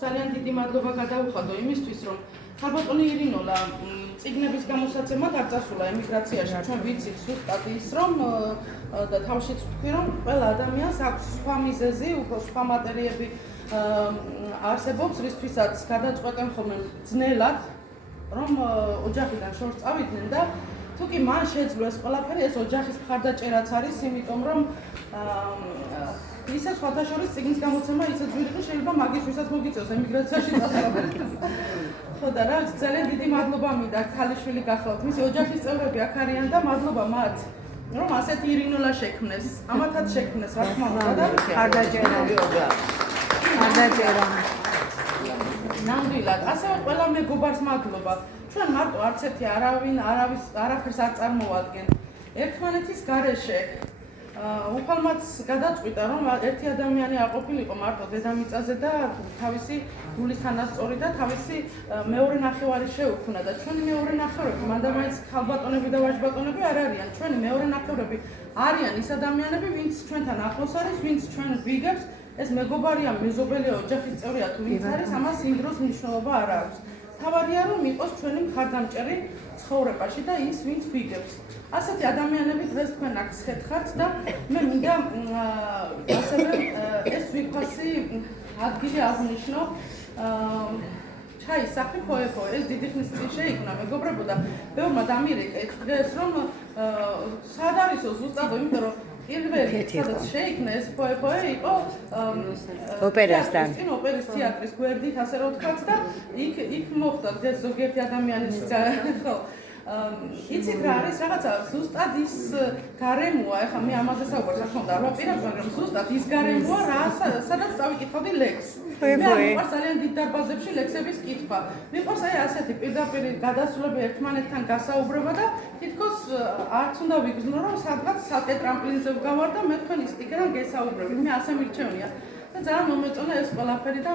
ძალიან დიდი მადლობა გადავუხადო იმისთვის, რომ ქალბატონი ირინოლა წიგნების გამოსაცემად არ წასულა ემიგრაციაში. ჩვენ ვიცით ზუსტად ის, რომ და თავშიც ვთქვი, რომ ყველა ადამიანს აქვს სხვა მიზეზი, უფრო სხვა მატერიები არსებობს, რისთვისაც გადაწყვეტენ ხოლმე ძნელად, რომ ოჯახიდან შორს წავიდნენ და თუ კი მან შეძლო ეს ყველაფერი, ეს ოჯახის მხარდაჭერაც არის, იმიტომ რომ ისე სხვათა შორის წიგნის გამოცემა ისეთ ვიღი შეიძლება მაგის ვისაც მოგიწევს ემიგრაციაში წასვლა. ხო და რა, ძალიან დიდი მადლობა მინდა ქალიშვილი გახლავთ. მისი ოჯახის წევრები აქ არიან და მადლობა მათ, რომ ასეთი ირინოლა შექმნეს. ამათაც შექმნეს, რა თქმა უნდა და მხარდაჭერა. ნამდვილად, ასევე ყველა მეგობარს მადლობა. ჩვენ მარტო არც ერთი არაფერს არ წარმოვადგენ. ერთმანეთის გარეშე უფალმაც გადაწყვიტა, რომ ერთი ადამიანი არ ყოფილიყო მარტო დედამიწაზე და თავისი გულის თანასწორი და თავისი მეორე ნახევარი შეუქმნა და ჩვენი მეორე ნახევრები, მანდამაინც ქალბატონები და ვაჟბატონები არ არიან. ჩვენი მეორე ნახევრები არიან ის ადამიანები, ვინც ჩვენთან ახლოს არის, ვინც ჩვენ ვიგებს, ეს მეგობარია, მეზობელია, ოჯახის წევრია თუ ვინც არის, ამას იმ დროს მნიშვნელობა არ აქვს. თავარია რომ იყოს ჩვენი მხარდამჭერი ცხოვრებაში და ის ვინც ვიგებს. ასეთი ადამიანები დღეს თქვენ აქ შეთხართ და მე მინდა ასევე ეს ვიფასი ადგილი აღნიშნო ჩაის სახლი ფოეფო ეს დიდი ხნის წინ შეიქმნა მეგობრებო და ბევრმა დამირეკა დღეს რომ სად არისო ზუსტად იმიტომ რომ პირველი სადაც შეიქმნა ეს ფოეფო იყო ოპერასთან ოპერის თეატრის გვერდით ასე რომ ვთქვათ და იქ მოხდა დღეს ზოგიერთი ადამიანის ხო იცით რა არის რაღაცა ზუსტად ის გარემოა ეხლა მე ამაზე საუბარს არ ხონდა არ ვაპირებ მაგრამ ზუსტად ის გარემოა რა სადაც წავიკითხავდი ლექსს მე მიყვარს ძალიან დიდ დარბაზებში ლექსების კითხვა მიყვარს აი ასეთი პირდაპირ გადასვლები ერთმანეთთან გასაუბრება და თითქოს არც უნდა ვიგრძნო რომ სადღაც სალკე ტრამპლინზე ვგავარ და მე თქვენ იქიდან გესაუბრებით მე ასე მირჩევნია და ძალიან მომეწონა ეს ყველაფერი და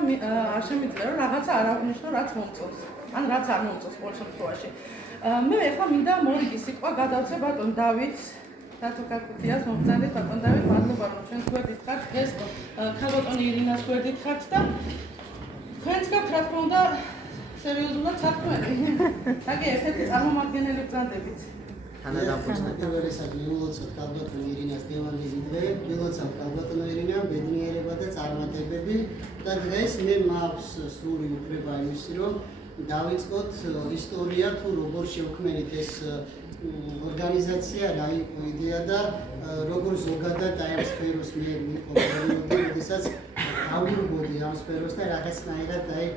არ შემიძლია რომ რაღაცა არ აღნიშნო რაც მომწონს ან რაც არ მომწონს ყოველ შემთხვევაში მე ახლა მინდა მორიგი სიტყვა გადავცე ბატონ დავითს დათო კაკუთიას მომწადეთ ბატონ დავით მადლობა რომ ჩვენ გვერდით ხართ ეს ქალბატონი ირინას გვერდით ხართ და თქვენც გაქვთ რა თქმა უნდა სერიოზულად საქმე თაკი ესეთი წარმომადგენელი გზანდებით თანადამფუძნებელი მილოცავ ქალბატონ ირინას დევანიზე დღე მილოცავ ქალბატონ ირინა ბედნიერება და წარმატებები და დღეს მე მაქვს სრული უფლება იმისი რომ დავიწყოთ ისტორია თუ როგორ შევქმნით ეს ორგანიზაცია რა იყო იდეა და როგორ ზოგადად აი ამ სფეროს მე მიყო პერიოდი როდესაც ავირბოდი ამ სფეროს და რაღაცნაირად აი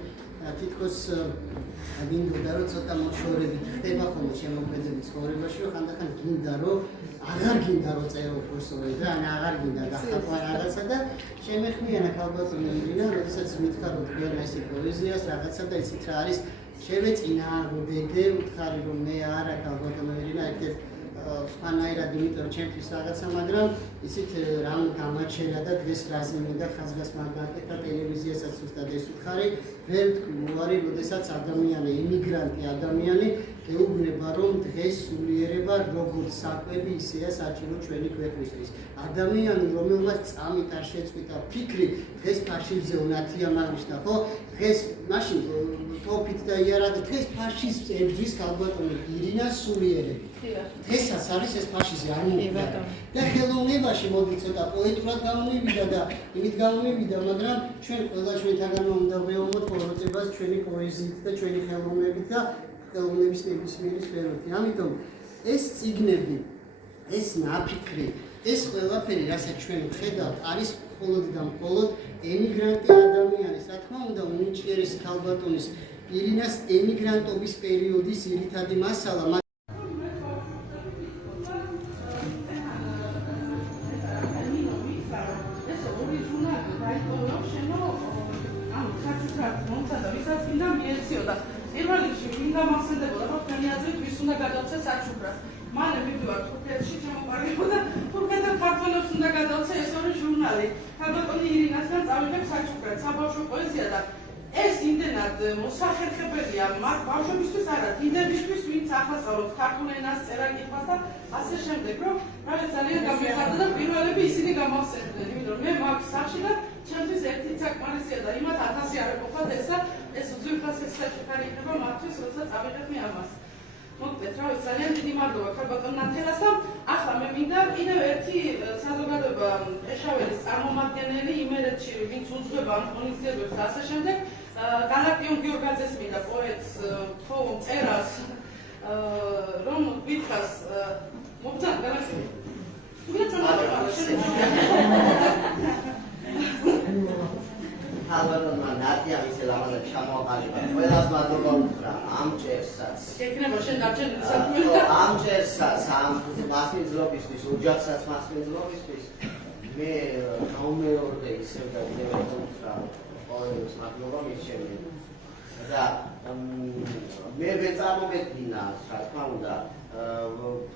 თითქოს მინდოდა რომ ცოტა მოშორებით ხდება ხოლმე შემოქმედებით ცხოვრებაში რომ ხანდახან გინდა რომ აღარ გინდა რომ წერო ფოსოვე და აღარ გინდა გახტა რაღაცა და შემეხმიანა ქალბატონ ირინა როდესაც მითხარ რომ თქვენ ესე პოეზიას რაღაცა და იცით რა არის შევეწინააღმდეგე უთხარი რომ მე არა ქალბატონ ირინა ერთ-ერთ სხვანაირად იმიტომ რომ ჩემთვის რაღაცა მაგრამ იცით რამ გამაჩერა და დღეს რაზე მინდა ხაზგას მაგაკეთა ტელევიზიასაც უბრალოდ ეს უთხარი ვერ ვთქვი მოარი როდესაც ადამიანი იმიგრანტი ადამიანი ეუბნება რომ დღეს სულიერება როგორც საკვები ისეა საჭირო ჩვენი ქვეყნისთვის ადამიანი რომელმაც წამით არ შეწყვიტა ფიქრი დღეს ფაშიზმზე უნათია მაგნიშნა ხო დღეს მაშინ ტოპით და იარაღ დღეს ფაშიზმს ებრძვის ქალბატონი ირინა სულიერები დღესაც არის ეს ფაშიზმი არ მოხდა და ხელოვნებაში მოდი ცოტა პოეტურად გამომივიდა და იმით გამომივიდა მაგრამ ჩვენ ყველა ჩვენთაგანმა უნდა ვეუბნოთ პოეტებას ჩვენი პოეზიით და ჩვენი ხელოვნებით და ხელოვნების ნებისმიერი სფეროთი. ამიტომ ეს წიგნები, ეს ნაფიქრი, ეს ყველაფერი, რასაც ჩვენ ვხედავთ, არის მხოლოდ და მხოლოდ ემიგრანტი ადამიანის, რა თქმა უნდა, უნიჭიერის ქალბატონის ირინას ემიგრანტობის პერიოდის ძირითადი მასალა პირველ რიგში ვინ გამახსენდებოდა რომ თქვენი აზრით ვის უნდა გადავცე საჩუქრას მალე მივიდივარ თურქეთში შემოყარებოდა თურქეთთან ქართველებს უნდა გადავცე ეს ორი ჟურნალი ქალბატონი ირინასთან წავიღებ საჩუქრად საბავშვო პოეზია და ეს იმდენად მოსახერხებელია მაგ ბავშვებისთვის არა, დიდებისთვის, ვინც ახლა სწავლობთ ქართულ ენას, წერა-კითხვას და ასე შემდეგ, რომ რაღაც ძალიან გამიხარდა და პირველები ისინი გამახსენდნენ, იმიტომ რომ მე მაგ სახში და ჩემთვის ერთი საკმარისია და იმათ 1000 არ ეყოფათ ეს უძვირფასი საჩუქარი იქნება მათთვის, როცა წავიღებ მე ამას. მოკლედ, რა ვიცი, ძალიან დიდი მადლობა ქალბატონ ნათელას და ახლა მე მინდა კიდევ ერთი საზოგადოება ეშაველის წარმომადგენელი იმერეთში, ვინც უძღვება ამ ღონისძიებებს და ასე შემდეგ, გალაკტიონ გიორგაძეს მინდა პოეტს, წერას, რომ გითხრას, მოგწან გალაკტიონ. ალბათმა ნატია ისე ლამაზად ჩამოაყალიბა. ყველას მადლობა უთხრა ამ ჭერსაც. ეკნება შენ დარჩენ საქმეში. ამ ჭერსაც, ამ მასპინძლობისთვის, ოჯახსაც მასპინძლობისთვის მე ნომეროზე ისევ და კიდევ უთხრა ყოველს მადლობა მისჩემი. და მე ვეწამოგედგინა, რა თქმა უნდა,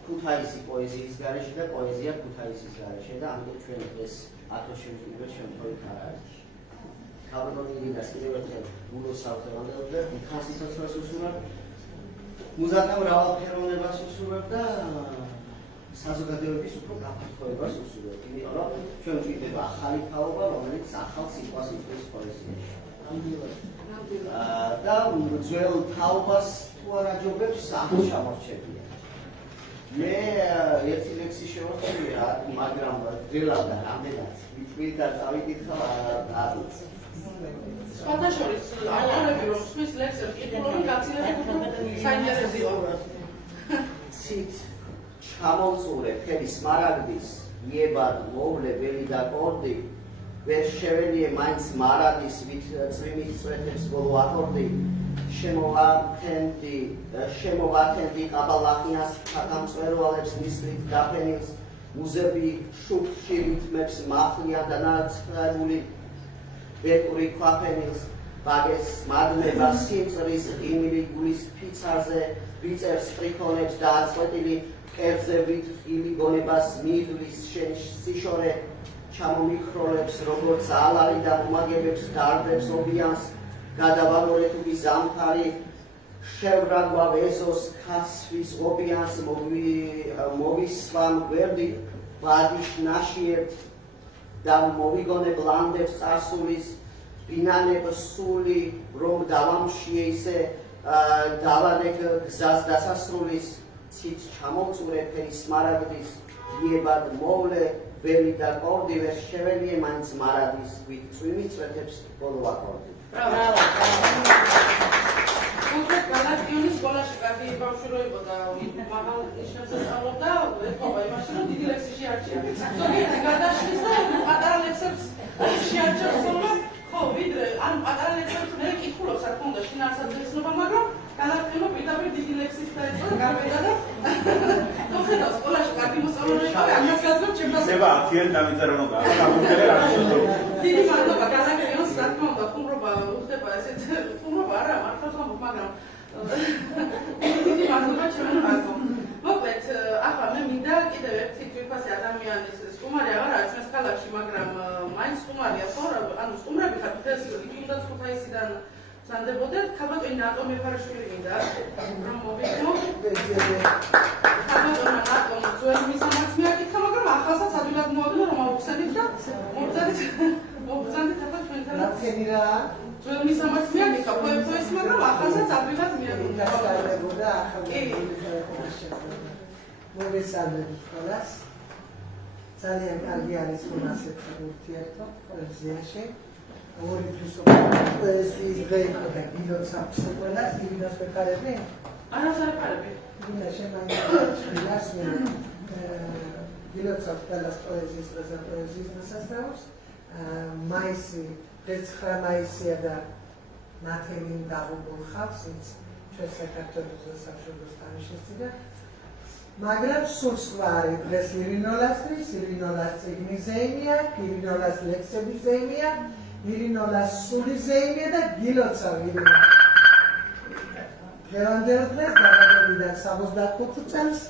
ქუთაისი პოეზიის გარეშე და პოეზია ქუთაისის გარეშე და ამიტომ ჩვენ ეს 1000 პირველ შემთხვევით არ არის. ქალბატონ ირინას კიდევ ერთხელ გულოსავთ და იქასიცოცხლეს უსურვებ, მუზაკა მრავალფეროვნებას უსურვებ და საზოგადოების უფრო გაფართოებას უსურვებ, იმიტომ რომ ჩვენ გვიდება ახალი თაობა, რომელიც ახალ სიტყვას იწვევს პოეზიაში. და ძველ თაობას თუ არ აჯობებს, ახლა ჩამორჩებია. მე ერთი ლექსი შევარჩევია, მაგრამ ძველად და რამდენად ვიტყვი და წავიკითხა არ ვიცი. სხვათა შორის აყოლები რომ სხვის ლექსებს კითხულობენ გაცილებით საინტერესოა. ცით ჩამოვწურე ფერის მარაგდის, იებად მოვლე ველი და კორდი, ვერ შეველიე მაინც მარადის, ვით წვიმით წვეთებს ბოლო აკორდი, შემოვათენდი ყაბალახინას თათამწვერვალებს მისლით დაფენილს, მუზები შუქში რითმებს მახლიან და ნაცრებული ბეკური ქვაფენილს, ბაგეს მადლება სიმწრის ღიმილი გულის ფიცარზე, ვიწერს სტრიქონებს და აწყვეტილი მკერდზე ვითხილი გონებას მიდლის შენ სიშორე, ჩამომიხროლებს როგორც ალარი და უმაგებებს დარდებს ობიანს, გადავალორე თუ ზამთარი, შევრაგვა ეზოს ქასვის ობიანს, მოვისვამ გვერდით ბადიშ ნაშიერთ და მოვიგონებ ლანდებს წარსულის, ვინანებ სული, რომ დავამშიე ისე დავანებ გზას დასასრულის, ცით ჩამოვწურე ფერის მარაგდის, იებად მოვლე ველი და კორდი, ვერ შეველიე მაინც მარადის, ვით წვიმით წვეთებს ბოლო აკორდი. კონკრეტ გალაკტიონის სკოლაში კარგი ბავშვი რო იყო და მაღალ ნიშნებს სწავლობდა, ეთქობა იმაში, რომ დიდი ლექსი შეარჩია. ზოგიერთი გადაშლის და პატარა ლექსებს შეარჩევს, რომ ხო, ვიდრე ან პატარა ლექსებს მე კითხულობ, რა თქმა უნდა, შინაარსად ეცნობა, მაგრამ გალაკტიონო პირდაპირ დიდი ლექსით დაიწყო და გამედა და თოხედავ სკოლაში კარგი მოსწავლე იყო, ამას გაზრობ ჩემს ება 10-იან დამიწერონა, გამოგერე არ შეიძლება. დიდი მადლობა გალაკტიონს, რა თქმა უნდა, ხუმრობა უხდება ესეთ ხუმრობა არა, მართლაც ვამბობ, მაგრამ დიდი მადლობა ჩემს ბაზომ. მოკლედ, ახლა მე მინდა კიდევ ერთი ძვირფასი ადამიანის სტუმარი აღარაა ჩვენს ქალაქში, მაგრამ მაინც სტუმარია, ხო? ანუ სტუმრები ხართ, ეს თუნდაც ქუთაისიდან სანდებოდეთ, ქალბატონი ნატო მეფარეშვილი მინდა, რომ მოვიგო. ქალბატონმა ნატომ ძველი მისამართი მიაკითხა, მაგრამ ახალსაც ადვილად მოვიდა, რომ აუხსენით და მოგბრძანდით ახლა ჩვენთან. ძველ მისამართს მიაკითხა პოეტს, მაგრამ ახალსაც ადვილად მიაკითხა. მოგესალმებით ყველას. ძალიან კარგი არის რომ ასეთი ურთიერთობა პოეზიაში. ორი პლუს პოეზიის დღე იყო და გილოცავს ყველას, იგინოს ვეყარები? არას არ ეყარები. იგინა შემაიწყებს გილოცავს ყველას პოეზიის დღესა პოეზიის დასასწრავს. მაისი 9 მაისია და ნათელი დაღუპულხავს, ვინც ჩვენ საქართველოს სამშობლოს დანიშნეს. მაგრამ სულ სხვა არის დღეს ირინოლასთვის, ირინოლას წიგნის ზეიმია, ირინოლას ლექსების ზეიმია, ირინოლას სული ზეიმია და გილოცავ ირინა. დღევანდელ დღეს დაბადებიდან 75 წელს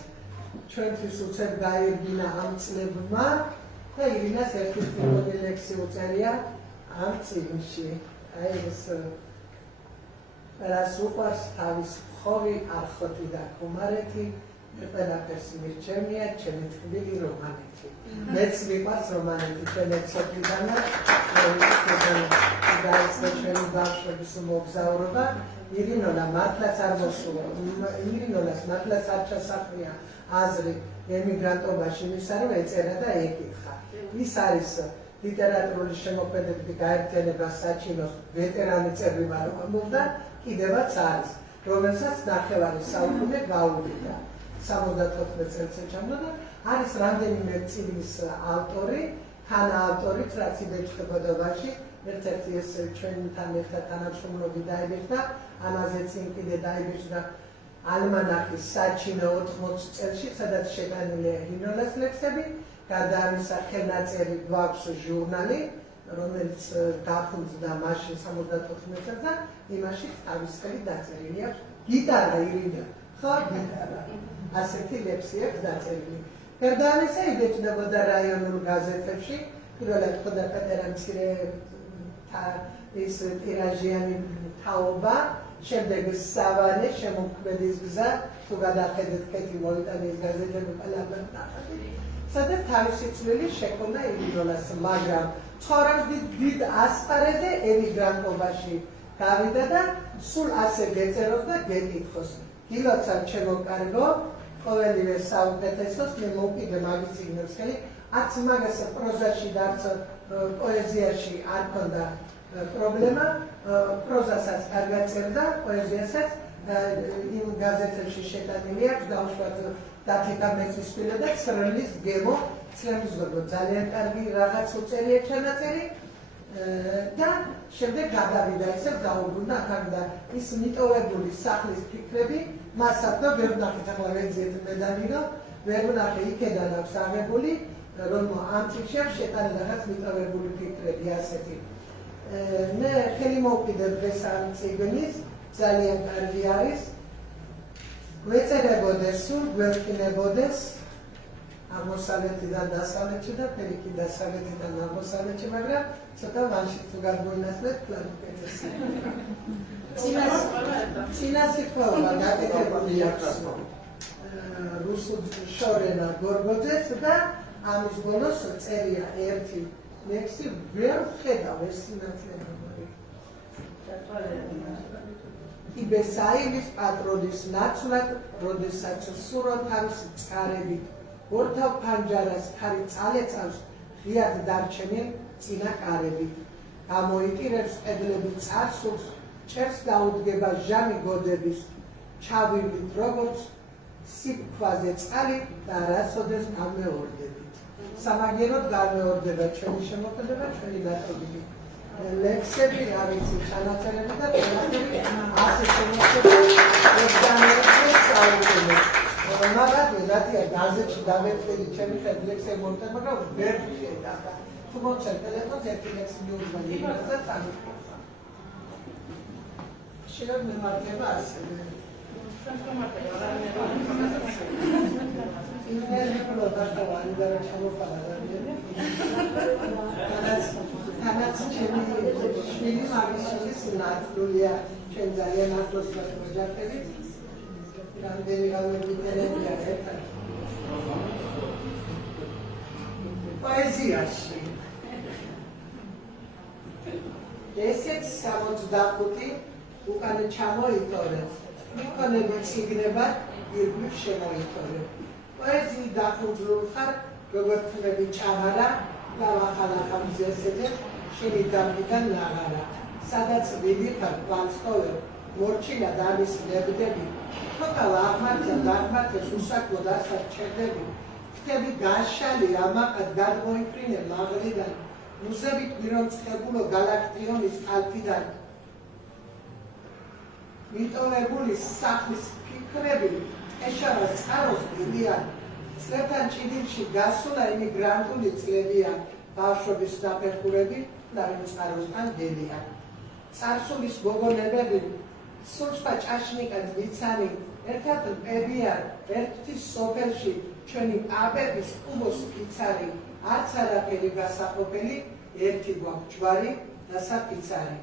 ჩვენთვის უცებ გაირგინა ამ წლებმა და ირინას ერთი ლექსი უწერია ამ წიგნში. აი ეს რაც უყვარს თავის მხოლი არხოთი და ხუმარეთი ყველაფერს მირჩენია ჩემი თბილი რომანეთი მეც მიყვარს რომანეთი ჩვენი ცოცხლიდანა დაიწყო ჩვენი ბავშვების მოგზაურობა ირინოლა მართლაც არ მოსულა ირინოლას მართლაც არ ჩასახვია აზრი ემიგრანტობაში მისა რომ ეწერა და ეკითხა ის არის ლიტერატურული შემოქმედებითი გაერთიანება საჩინოს ვეტერანი წევრი მაროკომდა კიდევაც არის რომელსაც ნახევარი საუკუნე გაუვიდა 74 წელს ეჩამდა და არის რამდენიმე წიგნის ავტორი თანაავტორიც რაც იბეჭდებოდობაში ერთ-ერთი ეს ჩვენთან ერთად თანამშრომლობი დაიბეჭდა ამაზე წინ კიდე დაიბეჭდა ალმანახის საჩინო 80 წელში სადაც შეტანილია ირინოლას ლექსები გადაამისა ხელნაწერი გვაქვს ჟურნალი რომელიც დაფუძნდა მაშინ 74 წელს და იმაში თავის ხელით დაწერილი აქვს გიტარა ირინა ხო გიტარა ასეთი ლექსი აქვს დაწერილი გარდა ამისა იბეჭდებოდა რაიონულ გაზეთებში პირველად ხოდა პეტერა მცირე ის ტირაჟიანი თაობა შემდეგ სავანე შემოქმედის გზა თუ გადახედეთ კეთი მოიტანეს გაზეთები ყველაფერი ნახატი სადაც თავისი წვლილი შექმნა ირინოლას მაგრამ ცხოვრობს დიდ ასპარეზზე ემიგრანტობაში გავიდა და სულ ასე გეწეროს და გეკითხოს გილოცავ ჩემო კარგო ყოველივე საუკეთესოს მე მოვკიდე მაგის წიგნებს ხელი არც მაგას პროზაში და არც პოეზიაში არ ქონდა პრობლემა პროზასაც კარგად წერდა პოეზიასაც იმ გაზეთებში შეტანილი აქვს დაუშვათ დათიკა მეცისფილე და ცრემლის გემო ცრემლის გოგო ძალიან კარგი რაღაც უწერია ჩანაწერი და შემდეგ გადავიდა ისევ დაუბრუნდა აქ და ის მიტოვებული სახლის ფიქრები მას აქ ვერ ვნახეთ ახლა ვეძიეთ მედალიო ვერ ვნახე იქედან აქვს აღებული რომ ამ წიგნში აქვს შეტანილი რაღაც მიტოვებული ფიქრები ასეთი მე ხელი მოვკიდე დღეს ამ წიგნის ძალიან კარგი არის გვეწერებოდეს სულ გვერკინებოდეს აღმოსავლეთიდან დასავლეთში და ფერიკი დასავლეთიდან აღმოსავლეთში მაგრამ ცოტა ვანში თუ გადმოინაცვლეთ კლად უკეთესი წინასწრება გაკეთებული აქვს რუსულ შორენა გორგოძეს და ამის ბოლოს წერია ერთი ლექსი ვერ ხედავ ეს სინათლე იბესაილის პატრონის ნაცვლად როდესაც სურო თავისი წყარებით ორთავ ფანჯარას ხარი წალეწავს ღიად დარჩენილ წინა კარებით გამოიტირებს ყედლები წარსულს ჭერს დაუდგება ჟამი გოდების ჩავირლით როგორც სიკვაზე წყალი და არასოდეს გამეორდებით სამაგეროდ გამეორდება ჩვენი შემოქმედება ჩვენი დაწოდები ლექსები არის ჩანაწერები და ყველაფერი ასე შემოქმედება მაგრამ რატია გაზეთში დამეწერი ჩემი ხედი ლექსები მომწერ მაგრამ ვერ ხედავ და თუ მომწერ ტელეფონს ერთი ლექსი მიუძღვენი და წამოყვება შეიძლება მემარდება ასევე ინტერნეტულ დატოვანი და ჩამოყარა თანაც ჩემი შვილი მაგისის ნაცვლია ჩვენ ძალიან ახლოს ვართ ოჯახებით რამდენი გამოდიტერებია ერთად პოეზიაში ესეც 65 უკან ჩამოიტორე იქონები წიგნება ირგვლივ შემოიტორე პოეზიი დახუძრულ ხარ როგორც თმები ჭაღარა და ახალ მზესზე შენი დამიდან ლაღარა სადაც ვიდიხარ კვანცხოვე მორჩილა და ამის ნებდები თოთა აღმართა დაღმართეს უსაკლოდ ასად ჩერდები ხტები გაშალი ამაყად გადმოიფრინე მაღლიდან მუზებით გვირონწყებულო გალაქტიონის კალთიდან მიტოვებული სახლის ფიქრები ეშავას წყაროს დილიან წლებთან ჭიდილში გასულა იმიგრანტული წლებია ბავშვობის დაფეხურები და იმ წყაროსთან დედიან წარსულის გოგონებები სულსπა ჭაშნიკად ვიცანი ერთად მყებიან ერთის სოფელში ჩვენი პაპების ყუბოს პიცარი არც არაფერი გასაყოფელი ერთი გვაქვს ჯვარი და საფიცარი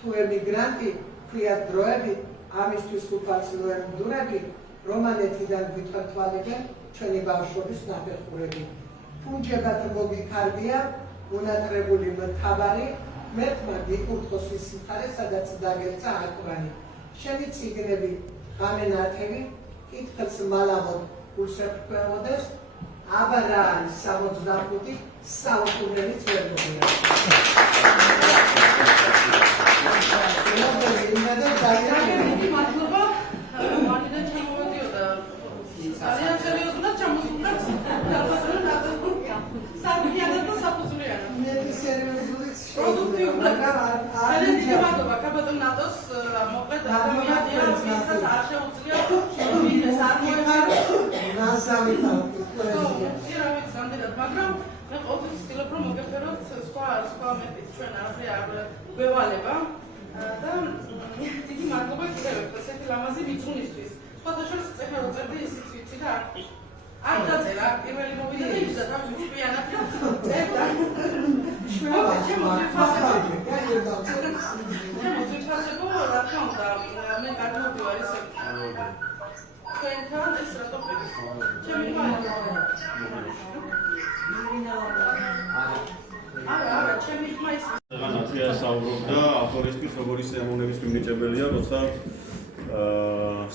თუ ემიგრანტი ვთქვიათ დროები, ამისთვის უფარცლოენ მდურები, რომანეთიდან გვითვალებენ ჩვენი ბავშვობის ნაფეხურები. ფუნჯებად მოგიქარგია, უნატრებული მთავარი, მერთმა გიკურთხოს ის სიხარე, სადაც დაგეცა აკვანი. შენი წიგნები გამენათელი, კითხელს მალამოდ გულსეფქვეოდეს, აბა რა არის 65 საუკუნელის ვერ მოგია. მადლობა. მანიდან ჩამოვედიოდა. ძალიან სერიოზულად ჩამოსულდათ. საფუძვლიანად და საფუძვლიანად. მე სერიოზული პროდუქტიულად. ძალიან დიდი მადლობა კაბატონ ნატოს მოყედ ადამიანია, ვისაც არ შეუძლია ეს არ მოეწონა. ნაზავი თავი. ირავით სამდენად, მაგრამ მე ყოველთვის ვცდილობ რომ მოგეფეროთ სხვა მეტის ჩვენ ასე არ გვევალება და დიდი მადლობა კიდევ ერთხელ ესეთი ლამაზი ვიწუნისთვის. სხვათა შორის წერდა რო წერდი ისიც ვიცი და არ დაწერა პირველი მოვიდა და ის და თავი მშვენივრად წერდა. შემოწიფასებო რა თქმა უნდა მე გადმოვიდივარ ისე თქვენთან ეს რატო ყვებით. ჩემი მადლობა. არა, ჩემი ხმა ის ნათია საუბრობდა ავტორისთვის როგორი სიამოვნების მიმნიჭებელია, როცა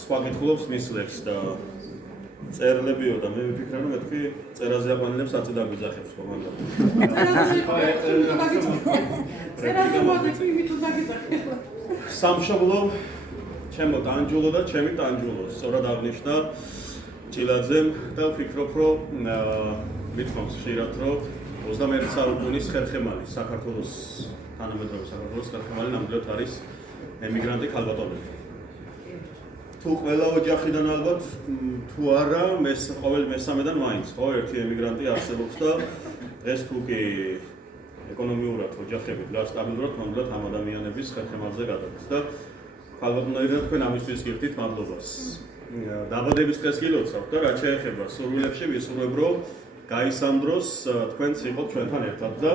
სხვა კითხულობს მისლებს და წერლებიო და მე ვიფიქრე რომ მეთქი წერაზე აყვანილებს აწი დაგვიძახებს ხო მაგრამ წერაზე მოდით იმით დაგიძახე. სამშობლო ჩემო ტანჯულო და ჩემი ტანჯულო სწორად აღნიშნა ჭილაძემ და ვფიქრობ რომ მithავს ხშირად რომ 21 საუკუნის ხერხემალი საქართველოს თანამედროვე საქართველოს ხერხემალი ნამდვილად არის ემიგრანტი ქალბატონები. თუ ყველა ოჯახიდან ალბათ თუ არა ყოველ მესამედან მაინც ხო ერთი ემიგრანტი არსებობს და დღეს თუ კი ეკონომიურად ოჯახები დგას სტაბილურად ნამდვილად ამ ადამიანების ხერხემალზე გადადის და ქალბატონებიდან თქვენ ამისთვის გიხდით მადლობას. დაბადების დღეს გილოცავთ და რაც შეეხება სურვილებში ვისურვებ რომ გაისამდროს თქვენც იყოთ ჩვენთან ერთად და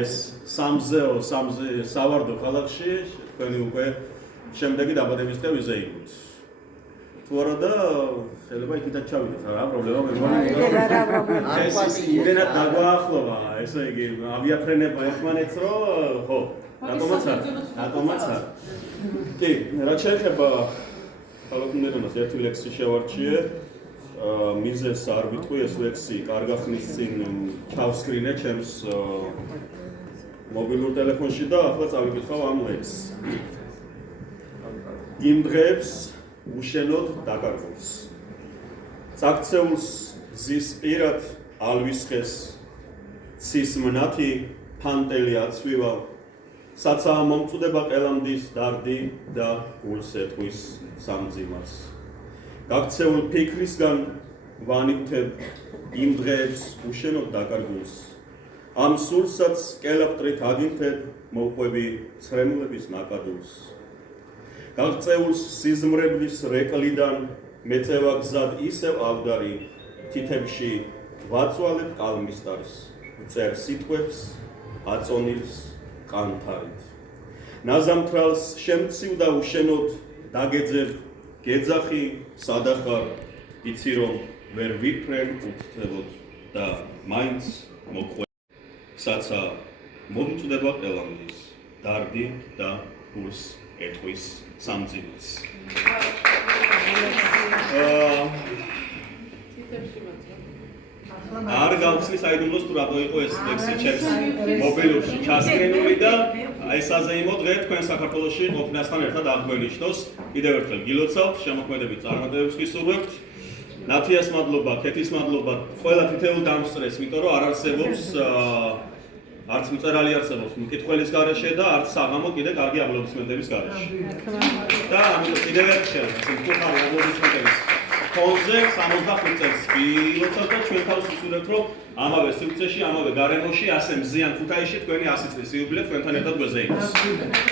ეს სამზეო სავარდო ქალაქში თქვენი უკვე შემდეგი დაბადების დღე ვიზეიმოთ. თუ არა და შეიძლება იქითაც ჩავიდეთ, რა პრობლემა მე მგონი. ეს იმენად დაგვაახლოვა, ესე იგი ავიაფრენება ერთმანეთს რომ ხო, რატომაც არ. კი, რაც შეეხება ქალაქუნერონას ერთი ლექსი შევარჩიე. მიზეს არ ვიტყვი ეს ლექსი კარგა ხნის წინ ჩავსკრინე ჩემს მობილურ ტელეფონში და ახლა წავიკითხავ ამ ლექსს. იმ დღეებს უშენოდ დაკარგულს. წაქცეულს ზის პირად ალვისხეს ცის მნათი ფანტელი აცვივა. საცაა მომწუდება ყელამდის დარდი და გულს ეთქვის სამძიმარს. გაქცეულ ფიქრისგან ვანიგვთებ იმ დღეებს უშენოდ დაკარგულს. ამ სულსაც კელაპტრით აგინთებ მოყვები ცრემლების ნაკადულს. გაღწეულს სიზმრებლის რეკლიდან მეწევა გზად ისევ ავდარი თითებში ვაწვალებ კალმისტარს წერ სიტყვებს აწონილს ყანთარით. ნაზამთრალს შემცივ და უშენოდ დაგეძებ გეძახი სადახარ იცი რომ ვერ ვიფრენ უთხებოდ და მაინც მოყვე საცა მომწუდება ყელამდის დარდი და გულს ეთქვის სამძიმარს. არ გავხსნის აიდუმლოს თუ რატო იყო ეს ლექსი ჩემს მობილურში ჩასკრინული და ეს საზეიმო დღე თქვენ საქართველოში ყოფნასთან ერთად აღგვენიშნოს. კიდევ ერთხელ გილოცავთ, შემოქმედებით წარმატებებს გისურვებთ. ნათიას მადლობა, ქეთის მადლობა, ყველა თითოეულ დამსწრეს, იმიტომ რომ არ არსებობს არც მწერალი არსებობს მკითხველის გარეშე და არც საღამო კიდე კარგი აპლოდისმენტების გარეშე. და ამიტომ კიდევ ერთხელ მკითხავ აპლოდისმენტების ფონზე 65 წელს გილოცავთ და ჩვენ თავს ვისურვებთ რომ ამავე სივრცეში, ამავე გარემოში, ასე მზიან ქუთაისში თქვენი 100 წლის იუბილე თქვენთან ერთად გვეზეიმოს.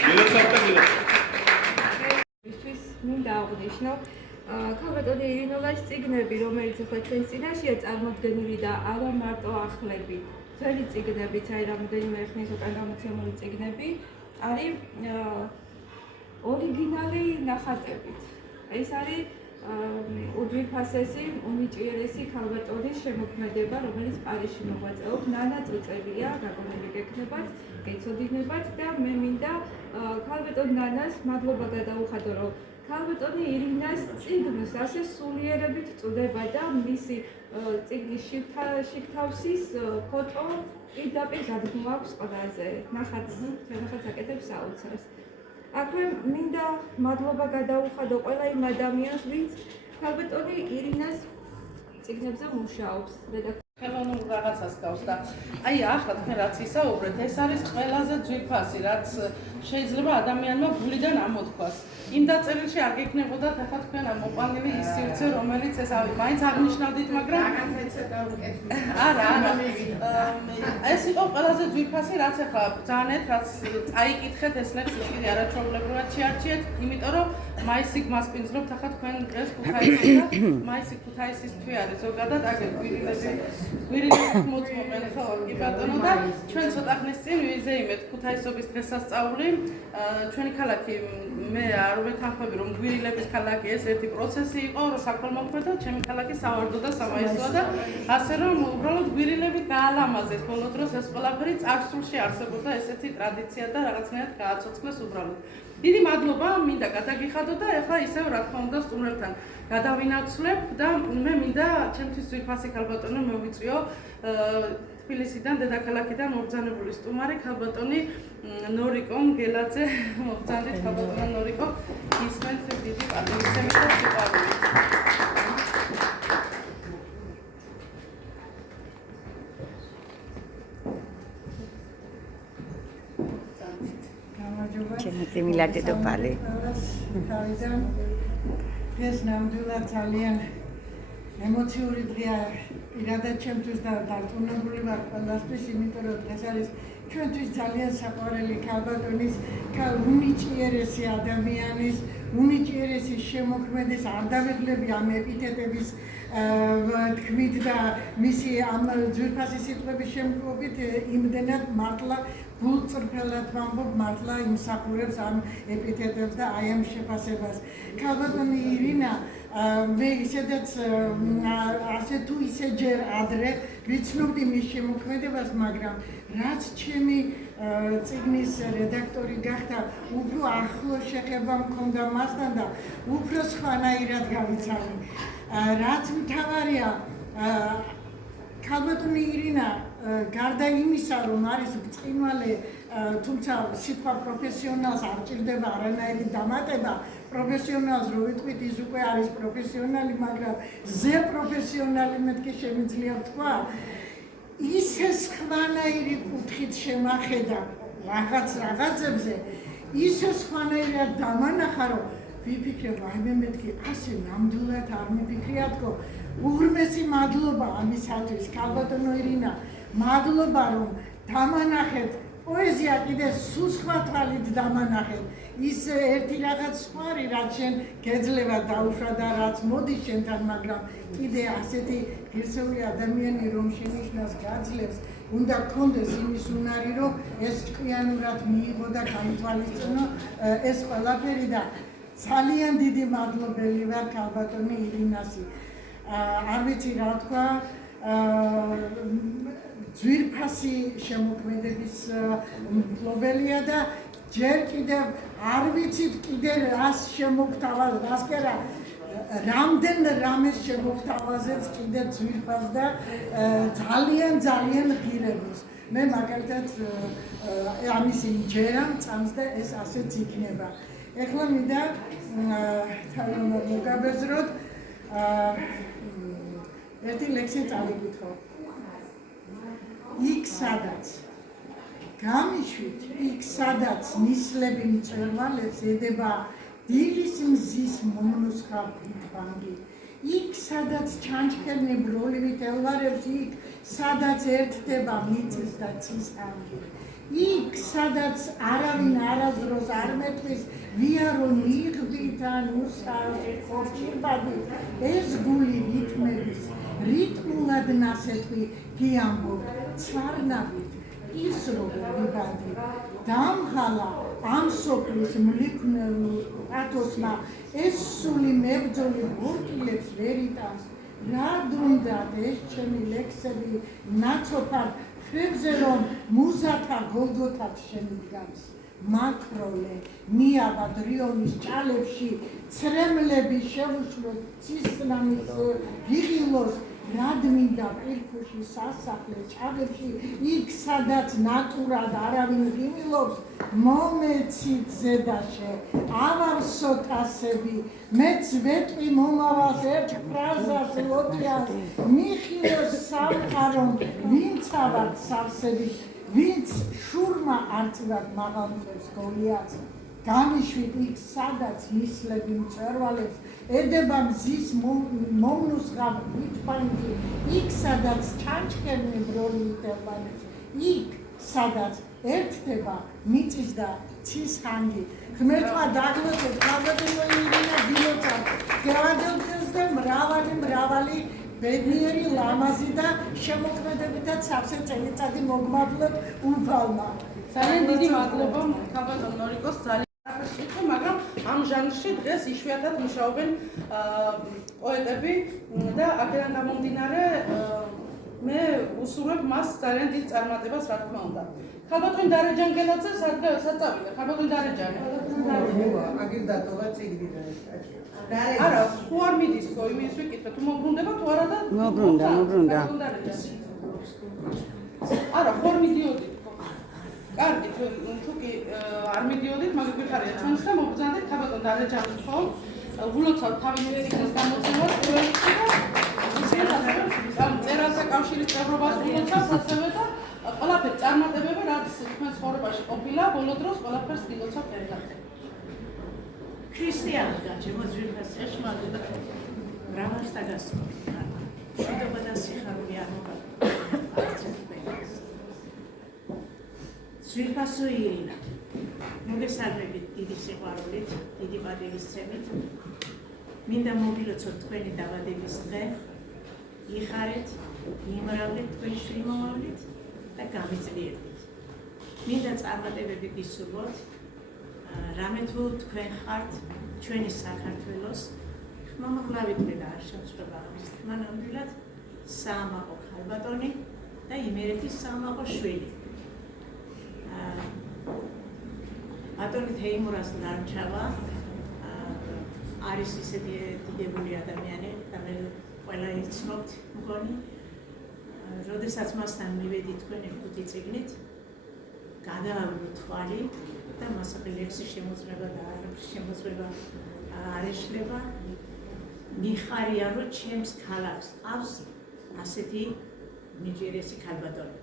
გილოცავთ და გილოცავთ. ისთვის მინდა აღვნიშნო ქალბატონი ირინოვას წიგნები, რომელიც ახლა ჩვენს წინაშეა წარმოდგენილი და არა მარტო ახლები. ძველი წიგნებიც, აი რამდენიმე ხნის უკან გამოცემული წიგნები არის 2 ორიგინალი ნახატებით. ეს არის უძვირფასესი, უნიჭიერესი ქალბატონის შემოქმედება, რომელიც პარიზში მოღვაწეობს. ნანა წუწელია, გაგონილი გექნებათ, გეცოდინებათ და მე მინდა ქალბატონ ნანას მადლობა გადაუხადო, რომ ქალბატონი ირინას წიგნს ასე სულიერებით წუდება და მისი წიგნის შიგთავსის ფოტო პირდაპირ გადმოაქვს ყველაზე. ნახატს აკეთებს საოცრს. აქვე მინდა მადლობა გადაუხადო ყველა იმ ადამიანს, ვინც ქალბატონი ირინას წიგნებზე მუშაობს. ხელოვნურ რაღაცას გავს და აი ახლა თქვენ რაც ისაუბრეთ, ეს არის ყველაზე ძვირფასი, რაც შეიძლება ადამიანმა გულიდან ამოთქვას. იმ დაწერილში არ გექნებოდათ ახლა თქვენ მოყვანილი ის სივრცე, რომელიც ეს მაინც აღნიშნავდით, მაგრამ არა, ეს იყო ყველაზე ძვირფასი, რაც ახლა ბრძანეთ, რაც წაიკითხეთ ეს ლექსი კიდე არაჩვეულებრივად შეარჩიეთ, იმიტომ რომ მაისი გმასპინძლობთ ახლა თქვენ ეს ქუთაისი და მაისი ქუთაისის თვე არის ზოგადად აგერ გვირილებით მოწმობენ ხო კი ბატონო და ჩვენ ცოტა ხნის წინ ვიზეიმეთ ქუთაისობის დღესასწაული ჩვენი ქალაქი მე არ ვეთანხმები რომ გვირილების ქალაქი ეს ერთი პროცესი იყო რომ საქველმოქმედო ჩემი ქალაქი სავარდო და სამაისოა და ასე რომ უბრალოდ გვირილებით გაალამაზეთ ბოლო დროს ეს ყველაფერი წარსულში არსებობდა ესეთი ტრადიცია და რაღაცნაირად გააცოცხლეს უბრალოდ დიდი მადლობა მინდა გადაგიხადო და ეხლა ისევ რა თქმა უნდა სტუმრებთან გადავინაცვლებ და მე მინდა ჩემთვის ძვირფასი ქალბატონო მოვიწვიო თბილისიდან დედაქალაქიდან მობრძანებული სტუმარი ქალბატონი ნორიკო მგელაძე მობრძანეთ ქალბატონო ნორიკო ისმენთ დიდი პატრიოტიზმით და სიყვარულით ჩემი მილადე დოპალი. ეს ნამდვილად ძალიან ემოციური დღეა პირადად ჩემთვის და დარწმუნებული ვარ ყველასთვის, იმიტომ რომ ეს არის ჩვენთვის ძალიან საყვარელი ქალბატონის, უნიჭიერესი ადამიანის, უნიჭიერესი შემოქმედის, არ დავიღლები ამ ეპითეტების თქმით და მისი ამ ძვირფასი სიტყვების შემკობით იმდენად მართლა გულწრფელად ვამბობ, მართლა იმსახურებს ამ ეპითეტებს და აი ამ შეფასებას. ქალბატონი ირინა მე ისედაც ასე თუ ისე ჯერ ადრე ვიცნობდი მის შემოქმედებას, მაგრამ რაც ჩემი წიგნის რედაქტორი გახდა, უფრო ახლო შეხება მქონდა მასთან და უფრო სხვანაირად გავიცანი. რაც მთავარია, ქალბატონი ირინა გარდა იმისა, რომ არის ბრწყინვალე, თუმცა სიტყვა პროფესიონალს არ ჭირდება არანაირი დამატება, პროფესიონალს რო ვიტყვით, ის უკვე არის პროფესიონალი, მაგრამ ზე პროფესიონალი მეთქი შემიძლია ვთქვა, ისე სხვანაირი კუთხით შემახედა რაღაცებზე, ისე სხვანაირად დამანახა, რომ ვიფიქრე, ვაიმე მეთქი ასე ნამდვილად არ მიფიქრია თქო. უღრმესი მადლობა ამისათვის, ქალბატონო ირინა, მადლობა რომ დამანახეთ პოეზია კიდე სულ სხვა თვალით დამანახეთ. ის ერთი რაღაც სხვარი, რაც შენ გეძლება დაუშვა და რაც მოდის შენთან, მაგრამ კიდე ასეთი ღირსეული ადამიანი რომ შენიშნას გაძლევს, უნდა გქონდეს იმის უნარი, რომ ეს ჭკვიანურად მიიღო და გაითვალისწინო ეს ყველაფერი და ძალიან დიდი მადლობელი ვარ ქალბატონი ირინასი. არ ვიცი რა თქვა, ძვირფასი შემოქმედების მფლობელია და ჯერ კიდევ არ ვიცით კიდე რას შემოგთავაზ, რას კი არა, რამდენ რამეს შემოგთავაზებს კიდე ძვირფას და ძალიან ღირებს. მე მაგალითად ამისი მჯერა მწამს და ეს ასეც იქნება. ეხლა მინდა თავი მოგაბეზროთ ერთი ლექსი წავიკითხო. იქ სადაც გამიშვით, იქ სადაც ნისლები მწვერვალებს ედება დილის მზის მომნოსხა ფიფანგი. იქ სადაც ჩანჩქერნი ბროლივით ელვარებს, იქ სადაც ერთდება მიწის და ცისამი. იქ სადაც არავინ არასდროს არ მეტყვის ვიარო ნიღბით ან უსაყოფირბადი, ეს გული რიტმების რიტმულად ნასეტყვი გიამბობ ცვარნავით ის როგორ ვიბადი. დამღალა ამ სოფლის პათოსმა ეს სული მებრძოლი ბურტილებს ვერ იტანს. რა დუნდათ ეს ჩემი ლექსები ნაცოფად ხებზე რომ მუზათა გოლგოთად შემიდგამს. მაკროლე მიაბად რიონის ჭალებში ცრემლები შევუშლოთ ცისნამის ღიღილოს რადმინდა პირქუში სასახლე ჭაღებში იქ სადაც ნატურად არავინ ღიმილობს მომეცით ზედაშე ავავსოთ ასები მეც ვეტყვი მომავალს ერთ ფრაზას ლოქიას მიხილოს სამყარომ ვინც ავართ სავსები ვინც შურმა არწივად მაღალმწვევს გოლიათს გამიშვით იქ სადაც მისლები მწვერვალებს ედება მზის მომნუსღავ ვიტბანგი იქ სადაც ჩანჩქერნი ბროლი იტევანებს იქ სადაც ერთდება მიწის და ცის ჰანგი ღმერთმა დაგლოცეთ ქალბატონო ირინა დილოცა გევადელდეს და მრავალი ბედნიერი ლამაზი და შემოქმედებითაც სავსე წელიწადი მოგმადლობ უფალმა. ძალიან დიდი მადლობა ქალბატონ ნორიკოს ძალიან ისე მაგრამ ამ ჟანრში დღეს იშვიათად მუშაობენ პოეტები და აქედან გამომდინარე მე უსურვებ მას ძალიან დიდ წარმატებას რა თქმა უნდა. ქალბატონ დარეჯან გელაძე საწავიდა ქალბატონ დარეჯანი. აგერ დატოვა წიგნი და არა, თუ არ მიდის ხო იმის ვიკითხე, თუ მოგბრუნდება თუ არა და მობრუნდა. არა, ხო არ მიდიოდით. კარგი, თუ კი არ მიდიოდით, მაგ გიხარია ჩვენს და მოგბრძანდეთ ქალბატონ დარეჯანის ხო? ვილოცავთ თავის ციგნის გამოცემას პროექტში და წერალთა კავშირის წევრობას ვილოცავთ ასევე და ყველაფერი წარმატებები რაც თქვენ ცხოვრებაში ყოფილა, ბოლო დროს ყველაფერს ვილოცავთ ერთად. ქრისტიანობა შემოძვირდა საშმალო მრავალს დაგასწორდა. შედობა და სიხარული არ მოგაკეთებს. ძვირფასო ირინა. მოგესალმებით დიდი სიყვარულით, დიდი პატივისცემით. მინდა მოგილოცოთ თქვენი დაბადების დღე. იხარეთ, იმრავლეთ თქვენი შვილმომავლით და გამიძლიერდით. მინდა წარმატებები გისურვოთ. რამე თუ თქვენ ხართ ჩვენი საქართველოს ხმამაღლავით და არ შეწყვება ამის თქმა ნამდვილად საამაყო ქალბატონი და იმერეთის საამაყო შვილი. ბატონი თეიმურას ნარჩავა არის ისეთი დიდებული ადამიანი და მე ყველა იცნობთ მგონი. როდესაც მასთან მივედი თქვენი ხუთი წიგნით გადავავლო თვალი და მასახი ლექსის შემოწმება და შემოწმება არ ეშლება. მიხარია რომ ჩემს ქალაქს ყავს ასეთი ნიჭიერესი ქალბატონი.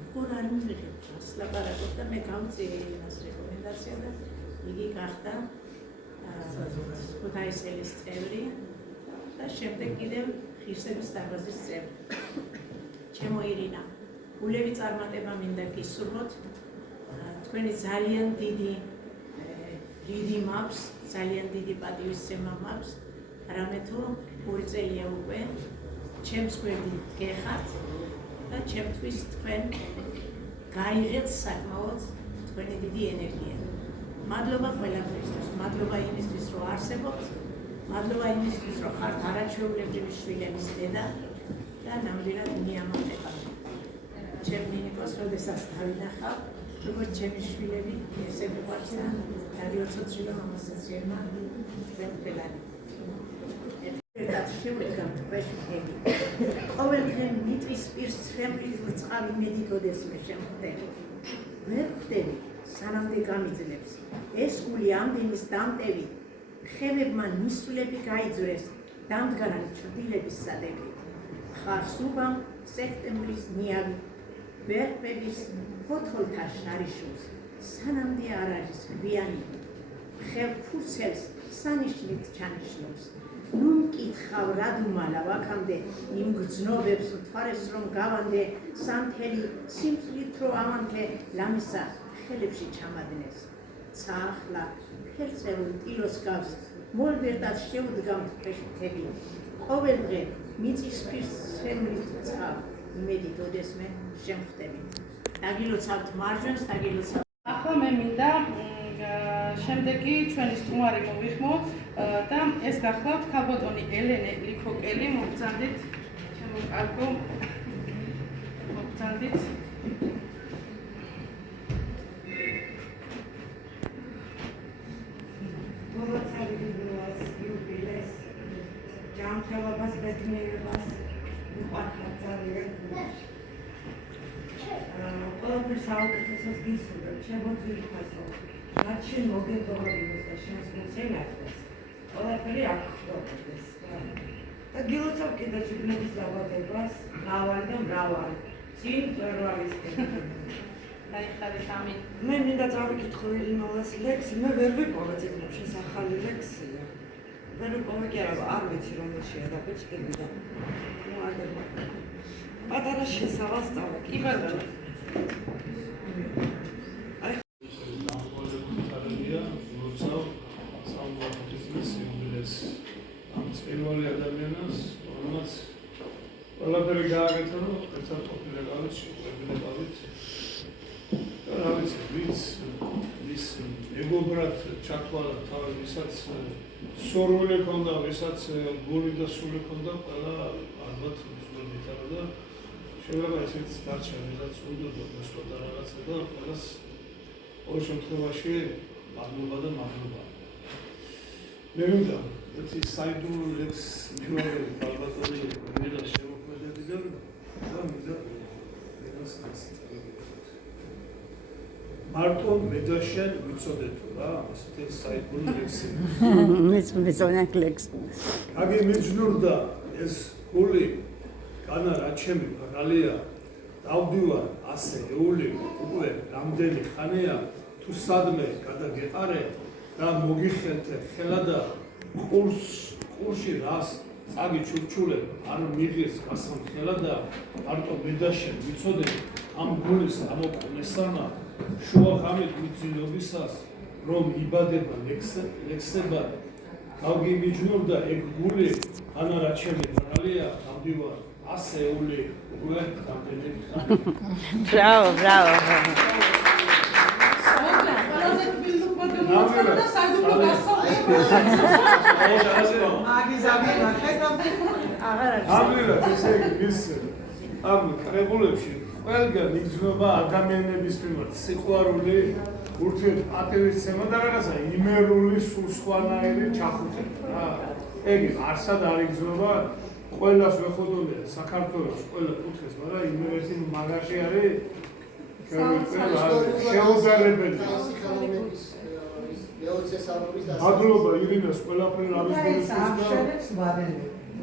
როგორ არ მივიღებთ რას ლაპარაკობ და მე გავწიე იმას რეკომენდაცია და იგი გახდა ქუთაისელის წევრი და შემდეგ კიდევ ღირსების დარბაზის წევრი. ჩემო ირინა, გულები წარმატება მინდა გისურვოთ. თქვენი ძალიან დიდი რიდი მაქვს, ძალიან დიდი პატივისცემა მაქვს, რამე თუ 2 წელია უკვე ჩემს გვერდით გეხართ და ჩემთვის თქვენ გაიღეთ საკმაოდ თქვენი დიდი ენერგია. მადლობა ყველაფრისთვის, მადლობა იმისთვის, რომ არსებობთ, მადლობა იმისთვის, რომ ხართ არაჩვეულებრივი შვილების დედა და ნამდვილად მიამართება. ჩემ ნინიკოს როდესაც დავინახავ, როგორც ჩემი შვილები, ესე მიყვარს და დავიოცოთ რომ ამასაც შემა თქვენ ყველანი. ერთად შევდგამთ პრესტიჟი. ყოველდღე მიწის პირს ცრემლის წყალი მედიტოდეს მე შემხდები. ვერ ხდები, სანამდე გამიძლებს. ეს გული ამდენის დამტევი, ხევებმა ნისლები გაიძვრეს, დამდგარანი ჩრდილების სადეგი. ხარს უბამ სექტემბრის ნიავი, ვერპების ფოთოლთა შარიშოს, სანამდე არ არის გვიანი. ხევ ფურცელს სანიშნით ჩანიშნობს. ნუ მკითხავ რა დუმალავ აქამდე იმ გრძნობებს მთვარეს რომ გავანდე სამთელი სიმწვრით რო ამანთე ლამისა ხელებში ჩამადნეს. ცაახლა ფერწერულ ტილოს გავს მოლბერტად შევდგამთ ფრეშთები. ყოველდღე მიწის პირს ცრემლით ცხავ იმედით ოდესმე შემხდები. დაგილოცავთ მარჯვენს, დაგილოცავთ ახლა მე მინდა შემდეგი ჩვენი სტუმარი მოვიხმოთ და ეს გახლავთ ქალბატონი ელენე ლიქოკელი, მოგწანდით ჩემო კარგო, მოგწანდით. მოგწანდით იუბილეს ჯანმრთელობას ბედნიერებას უყვარხარ ძალიან. ყველაფერს საუკეთესოს გისურვებ, ჩემო ძვირფასო, რაც შენ მოგებორებდეს და შენს გულწრფელს, ყველაფერი აქ ხდოდეს. და გილოცავ კიდევ ციგნების დაბადებას, მრავალი და მრავალი, წინ მწვერვალისკენ. დაიხარეთ, ამინ. მე მინდა წავიკითხო ირინოლას ლექსი, მე ვერ ვიპოვე ციგნებში ახალი ლექსია. ვერ ვიპოვე კი არა, არ ვიცი რომელშია დაბეჭდები და პატარა შესავალს წავიკითხე. კი ბატონო. პირველი ადამიანს, რომელმაც ყველაფერი გააკეთა, რომ ერთად ყოფილიყავით, შეყვებილიყავით. და რა ვიცი, ვის მეგობრად ჩათვალა თავი, ვისაც სურვილი ჰქონდა, ვისაც გული და სული ჰქონდა, ყველა ალბათ უძღვებითარა და შეიძლება ესეც დარჩა, ვისაც უნდოდა მოსვლა და რაღაცა და ყველას ყოველ შემთხვევაში მადლობა და მადლობა. მე მინდა ერთი საიდუმლო ლექს მივაღები ქალბატონი მინდა შემოქმედებიდან და მინდა ეს წავიდეთ. მარტო მედაშენ ვიცოდეთო რა, ასეთი საიდუმლო ლექსი. მეც ლექს. აგი მიჯნურდა ეს გული განა რა ჩემი ბრალია დავდივარ ასე ეული უკვე რამდენი ხანია თუ სადმე გადაგეყარე და მოგიხელთე ხელა და ყურში რას წაგი ჩურჩულებ არ მიღეს გასამ ხელა და მარტო მედაშენ ვიცოდე ამ გულის ამოყნესანა შუა ღამით მიწინობისას რომ იბადება ლექსება გავგი მიჯნურდა ეგ გული ანა რა ჩემი ბრალია დავდივარ ასეული უკვე რამდენი ხანი. Bravo. ამ კრებულებში ყველგან იგრძნობა ადამიანების მიმართ სიყვარული, ურთიერთპატივისცემა და რაღაცა იმერული სულსხვანაირი ჩახუტება. ეგ არსად არ იგრძნობა, ყველას ვეხოდოლია საქართველოს ყველა კუთხეს, მაგრამ იმერეთი მაგაში არის შეუძლებელი. მადლობა ირინას ყველაფერი არის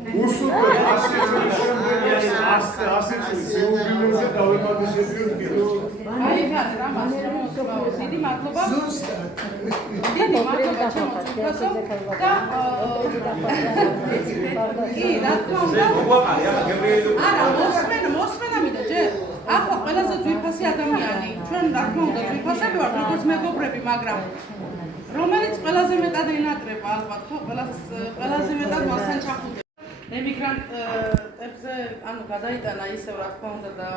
უსულო ასეთი შეუძლებელი დავემატებიოთ კიდევ აი ხარ რა მასწავლო დიდი მადლობა დიდი მადლობა ჩემო და კი რა თქმა უნდა არა მოსმენა მინდა ჯერ ახლა ყველაზე ძვირფასი ადამიანი ჩვენ რა თქმა უნდა ძვირფასები ვართ როგორც მეგობრები მაგრამ რომელიც ყველაზე მეტად ენატრება ალბათ ხო ყველაზე მეტად მასთან ჩახუტება ემიგრანტებზე ანუ გადაიტანა ისევ რა თქმა უნდა და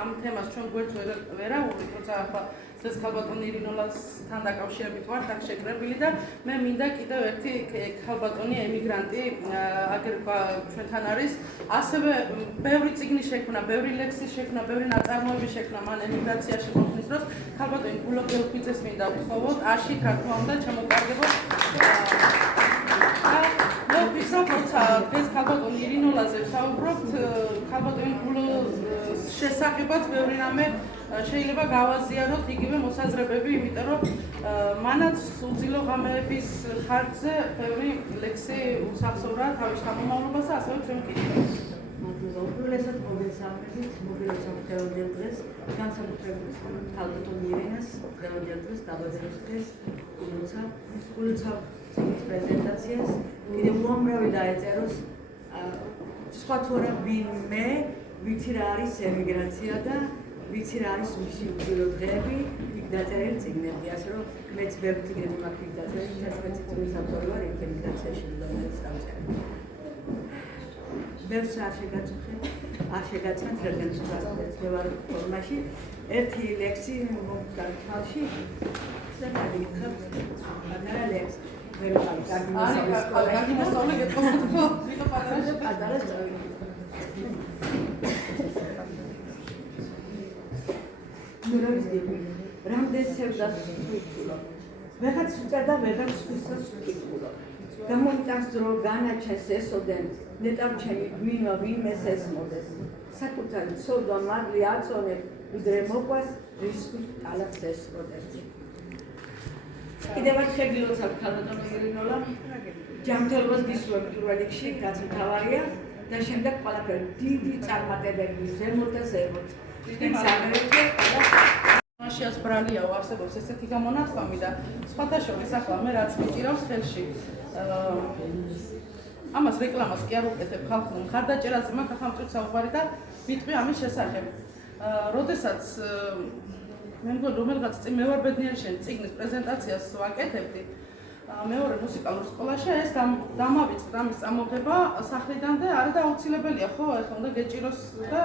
ამ თემას ჩვენ გვერდს ვერავუხით, თუმცა ახლა დღეს ქალბატონი ირინოლასთან დაკავშირებით ვართ აქ შეკრებილი და მე მინდა კიდევ ერთი ქალბატონი ემიგრანტი აგერ ჩვენთან არის. ასევე ბევრი წიგნი შექმნა, ბევრი ლექსი შექმნა, ბევრი ნაწარმოები შექმნა მან ემიგრაციაში ყოფნის დროს. ქალბატონი გულოგელფიძეს მინდა ვთხოვოთ, აშით რა თქმა უნდა ჩემოკარგებოდ. როცა დღეს ქალბატონი ირინოლაზე ვსაუბრობთ, ქალბატონი გულოს შესახებაც ბევრი რამე შეიძლება გავაზიაროთ იგივე მოსაზრებები, იმიტომ რომ მანაც უძილო ღამეების ხარჯზე ბევრი ლექსი უსახსოვრა თავის შთამომავლობას და ასევე ჩვენ ვკითხავთ. უპირველესად მოგესალმებით, მოგილოცავ დღევანდელ დღეს, განსაკუთრებით ქალბატონ ირინას დღევანდელ დღეს დაბადების დღეს ულოცავ ციგნის პრეზენტაციას. კიდევ უამრავი დაეწეროს სხვა თუ არა ვინმე, ვიცი რა არის ემიგრაცია და ვიცი რა არის მისი უძილო დღეები, იქ დაწერილი წიგნები, ასე რომ მეც ბევრი წიგნები მაქვს იქ დაწერილი, 11 წიგნის ავტორი ვარ ემიგრაციაში, რომელიც დავწერე. ბევრს არ შეგაცნეთ რეგენცვალ ფორმაში. ერთი ლექსი მომგან ხალში და მაგითაც პატარა ლექსი. ვერ ვიყავი კარგი გაგიმოსწავლე გეტყობო ვიღო პატარა რამდენ სევდას ვიქულო. ვეღაც უწერდა, ვეღაც ვისაც ვიქულო. გამომიტანს დრო განაჩენს ესოდენ, ნეტავ ჩემი გვინო ვინმეს ესმოდეს. საკუთარი ცოდვა მადლი აწონებ, ვიდრე მოყვას რისკი ტალახს ესროდეს. კიდევ ერთხელ გილოცავ ქალბატონო ირინოლა, ჯანმრთელობას გისურვებ პირველ რიგში, რაც მთავარია და შემდეგ ყველაფერი დიდი წარმატებები ზემოთ და ზემოთ. მაშიას ბრალიაო არსებობს ესეთი გამონათქვამი და სხვათა შორის ახლა მე რაც მიწირავს ხელში ამას რეკლამას კი არ ვუკეთებ ხალხურ მხარდაჭერაზე მაქვს ახლა მწვით საუბარი და ვიტყვი ამის შესახებ. როდესაც მე მგონი რომელღაც მე ვარ ბედნიერშენ წიგნის პრეზენტაციას ვაკეთებდი მეორე მუსიკალურ სკოლაში ეს დამავიწყდა ამის წამოღება სახლიდან და არა და აუცილებელია ხო ეხლა უნდა გეჭიროს და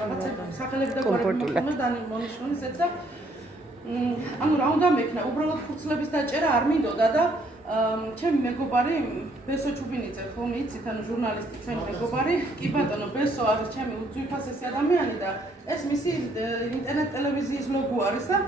რაღაცა სახელები და გვარები მოხმე და მონიშნოს ეს და ანუ რა უნდა მექნა უბრალოდ ხურცლების დაჭერა არ მინდოდა და ჩემი მეგობარი ბესო ჩუბინიძე ხომ იცით ანუ ჟურნალისტი ჩვენი მეგობარი კი ბატონო ბესო არის ჩემი უძვირფასესი ადამიანი და ეს მისი ინტერნეტ ტელევიზიის ლოგო არის და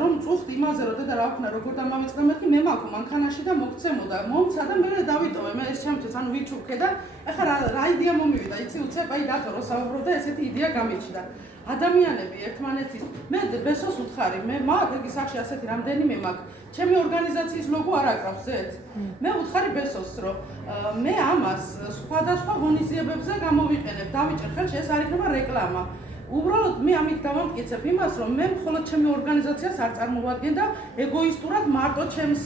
რომ წუხდ იმაზე რომ და რა ვქნა როგორ დამავიწყდა მეთქი მე მაქვს მანქანაში და მოგცემოდა მომცა და მე დავიტოვე მე ეს ჩემთვის ანუ ვიჩუქე და ეხლა რა იდეა მომივიდა იცი უცებ აი დათო რო საუბრობდა ესეთი იდეა გამიჩნდა ადამიანები ერთმანეთის მე ბესოს უთხარი მე მაქვს იგი სახში ასეთი რამდენიმე მაქვს ჩემი ორგანიზაციის ლოგო არ აკრავს ზეთ მე უთხარი ბესოს რომ მე ამას სხვადასხვა ღონისძიებებზე გამოვიყენებ დავიჭერ ხელში ეს არ იქნება რეკლამა უბრალოდ მე ამით დავამტკიცებ იმას რომ მე მხოლოდ ჩემი ორგანიზაციას არ წარმოვადგენ და ეგოისტურად მარტო ჩემს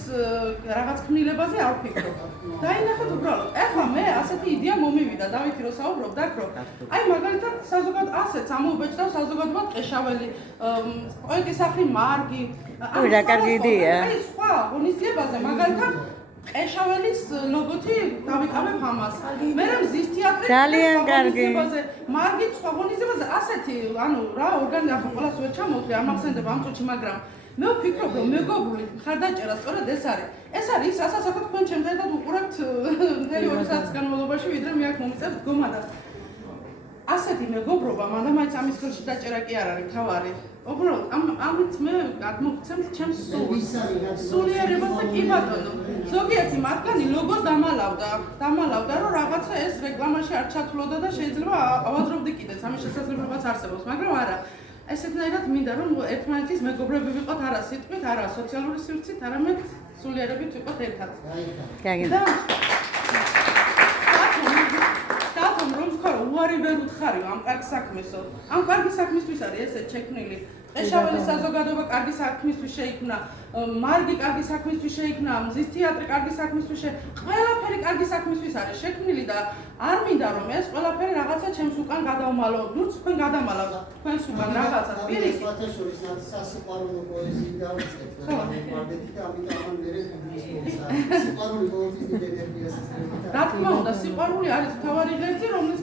რაღაც ქმნილებაზე არ ვფიქრობ დაინახეთ უბრალოდ ეხლა მე ასეთი იდეა მომივიდა დავითი რო საუბრობ და კრო აი მაგალითად საზოგადო ასეც ამოუბეჭდა საზოგადოებად ყეშაველი პოეტის სახლი მარგი რა კარგი იდეა აი სხვა ღონისძიებაზე მაგალითად ყეშაველის ლოგოთი დავიკავებ ამას. მე მზის თეატრი ძალიან კარგი. მარგით სხვა ღონისძიებაზე ასეთი, ანუ რა ორგანიზაცია ყველას ვერ ჩამოვთვლი, არ მახსენდება ამ წუთში, მაგრამ მე ვფიქრობ, რომ მეგობრული მხარდაჭერა სწორედ ეს არის. ეს არის ის, რასაც ახლა თქვენ ჩემთან ერთად უყურებთ მთელი 2 საათის განმავლობაში, ვიდრე მე აქ მომიწევთ დგომა და ასეთი მეგობრობა, მაგრამ მაინც ამის ხელში დაჭერა კი არ არის თავარი. უბრალოდ ამით მე გადმოგცემთ ჩემს სულიერებას და კი ბატონო. ზოგიერთი მათგანი ლოგოს დამალავდა, რომ რაღაცა ეს რეკლამაში არ ჩათვლოდა და შეიძლება ავაზრობდი კიდეც, ამის შესაძლებლობაც არსებობს, მაგრამ არა. ესეთნაირად მინდა რომ ერთმანეთის მეგობრები ვიყოთ არა სიტყვით, არა სოციალური სივრცით, არამედ სულიერებით ვიყოთ ერთად. გაგინდა. დათომ რომ ვთქვა რომ უარი ვერ უთხარი ამ კარგ საქმესო. ამ კარგი საქმისთვის არის ესეთ შექმნილი. ყეშაველის საზოგადოება კარგი საქმისთვის შეიქმნა, მარგი კარგი საქმისთვის შეიქმნა, მზის თეატრი კარგი საქმისთვის ყველაფერი კარგი საქმისთვის არის შექმნილი და არ მინდა რომ ეს ყველაფერი რაღაცა ჩემს უკან გადავმალო. ნუ თქვენ გადამალავთ თქვენს უკან რაღაცა პირიქით. ფათაშორის სასიყვარულო პოეზიით დავიწყეთ. ვარდეთი და ამიტომ ამან მერე მისმოცა. სიყვარული ყოველთვის დიდ ენერგიას იძლევა. რა თქმა უნდა, სიყვარული არის მთავარი ღერძი, რომლის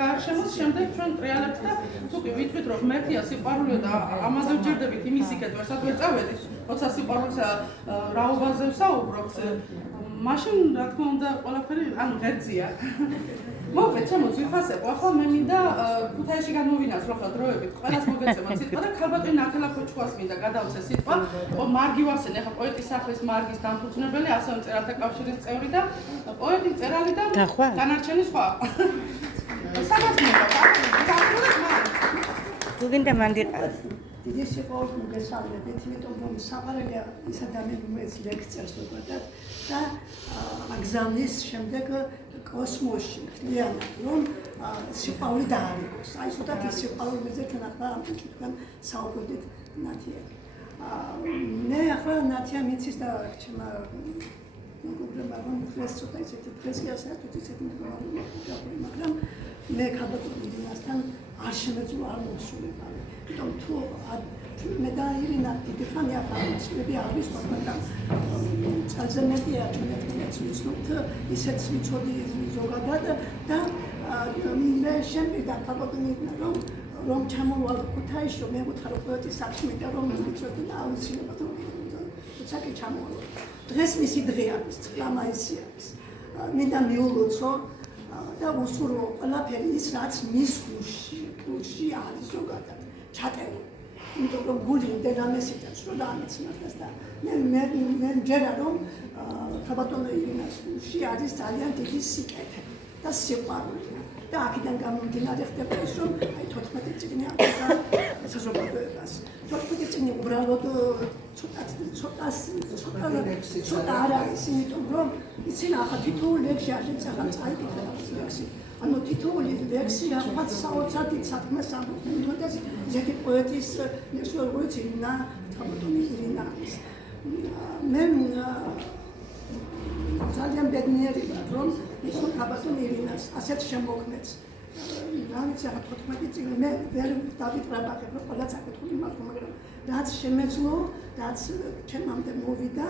გარშემოც შემდეგ ჩვენ ტრიალებთ და თუ კი ვიტყვით რომ ღმერთია სიყვარულიო და ამაზე ვჯერდებით იმის იქეთ ვერცად ვერ წავედით, როცა სიყვარულს რაობაზე ვსაუბრობთ, მაშინ რა თქმა უნდა ყველაფერი ანუ ღერძია. მოკლედ ჩემო ძვირფასებო, ახლა მე მინდა ქუთაისში განმოვინაცვლო ახლა დროებით, ყველას მოგეცემოთ სიტყვა და ქალბატონი ნათელა ქოჩუას მინდა გადავცე სიტყვა. მარგი ვარსენე, ახლა პოეტის სახლის მარგის დამფუძნებელი, ასევე მწერალთა კავშირის წევრი და პოეტი, მწერალი და დანარჩენი სხვა. სადაც მინდა, თუ გინდა მანდიყავ. დიდი სიყვარულს მოგესალმებით, იმიტომ რომ საყარელია ის ადამიანი, რომელიც ლექციას ვუყურებთ და აგზავნის შემდეგ კოსმოსში ხლიანად, რომ სიყვარული დაარიგოს. აი ცოტათ ის სიყვარულზე ჩვენ ახლა ამ წუთში თქვენ საუბრობთ ნათიას. მე ახლა ნათია მიცის და რჩება მეგობრებმა რომ დღეს ცოტა ისეთი დღესია საერთოდ ისეთი მდგომარეობა, მაგრამ მე ქალბატონ ირინასთან არ შემეძლო არ მოვსულებ. იმიტომ თუ მე და ირინა დიდი ხანია ფარმაცევტი არის, მაგრამ წელზე მეტია ჩვენ ერთმანეთს ვიცნობთ, ისეც ვიცოდი ზოგადად და მე შემიძლია თავგადასავლები რომ ჩამოვალ ქუთაისში მე ვუთხარ პოეტის საქმე და რომ ვიცოდი და აუცილებლად საკი ჩამოვალ. დღეს მისი დღე არის, 9 მაისი არის. მინდა მიულოცო და უსურვო ყველაფერი ის რაც მის გულში არის ზოგადად ჩატეული. იმიტომ რომ გული დედამისიდან რომ დაამეცნას და მე მჯერა რომ ქაბატონო ირინას გულში არის ძალიან დიდი სიკეთე და სიყვარული. და აქედან გამომდინარე ხდება ის რომ აი 14 წიგნი აღდგა საზოგადოებას. 14 წიგნი უბრალოდ ცოტა არ არის, იმიტომ რომ იცი ახლა თითოეული ლექსი არის, ახლა წაიკითხე ლექსი. ანუ თითოეული ლექსი რაღაც საოცრად საქმეს ამბობს. იმიტომაც ზეთი პოეტის ლექსი ინა ქაბატონი ირინა არის. მე ძალიან ბედნიერი ვარ, რომ ის ქაბატონი ირინას ასეთ შემოქმედს. რა ვიცი, ახლა 14 წიგნი მე ვერ დავიტრაბახებ, რომ ყველა საკითხი მაქვს, მაგრამ რაც შემეძლო, რაც ჩემამდე მოვიდა,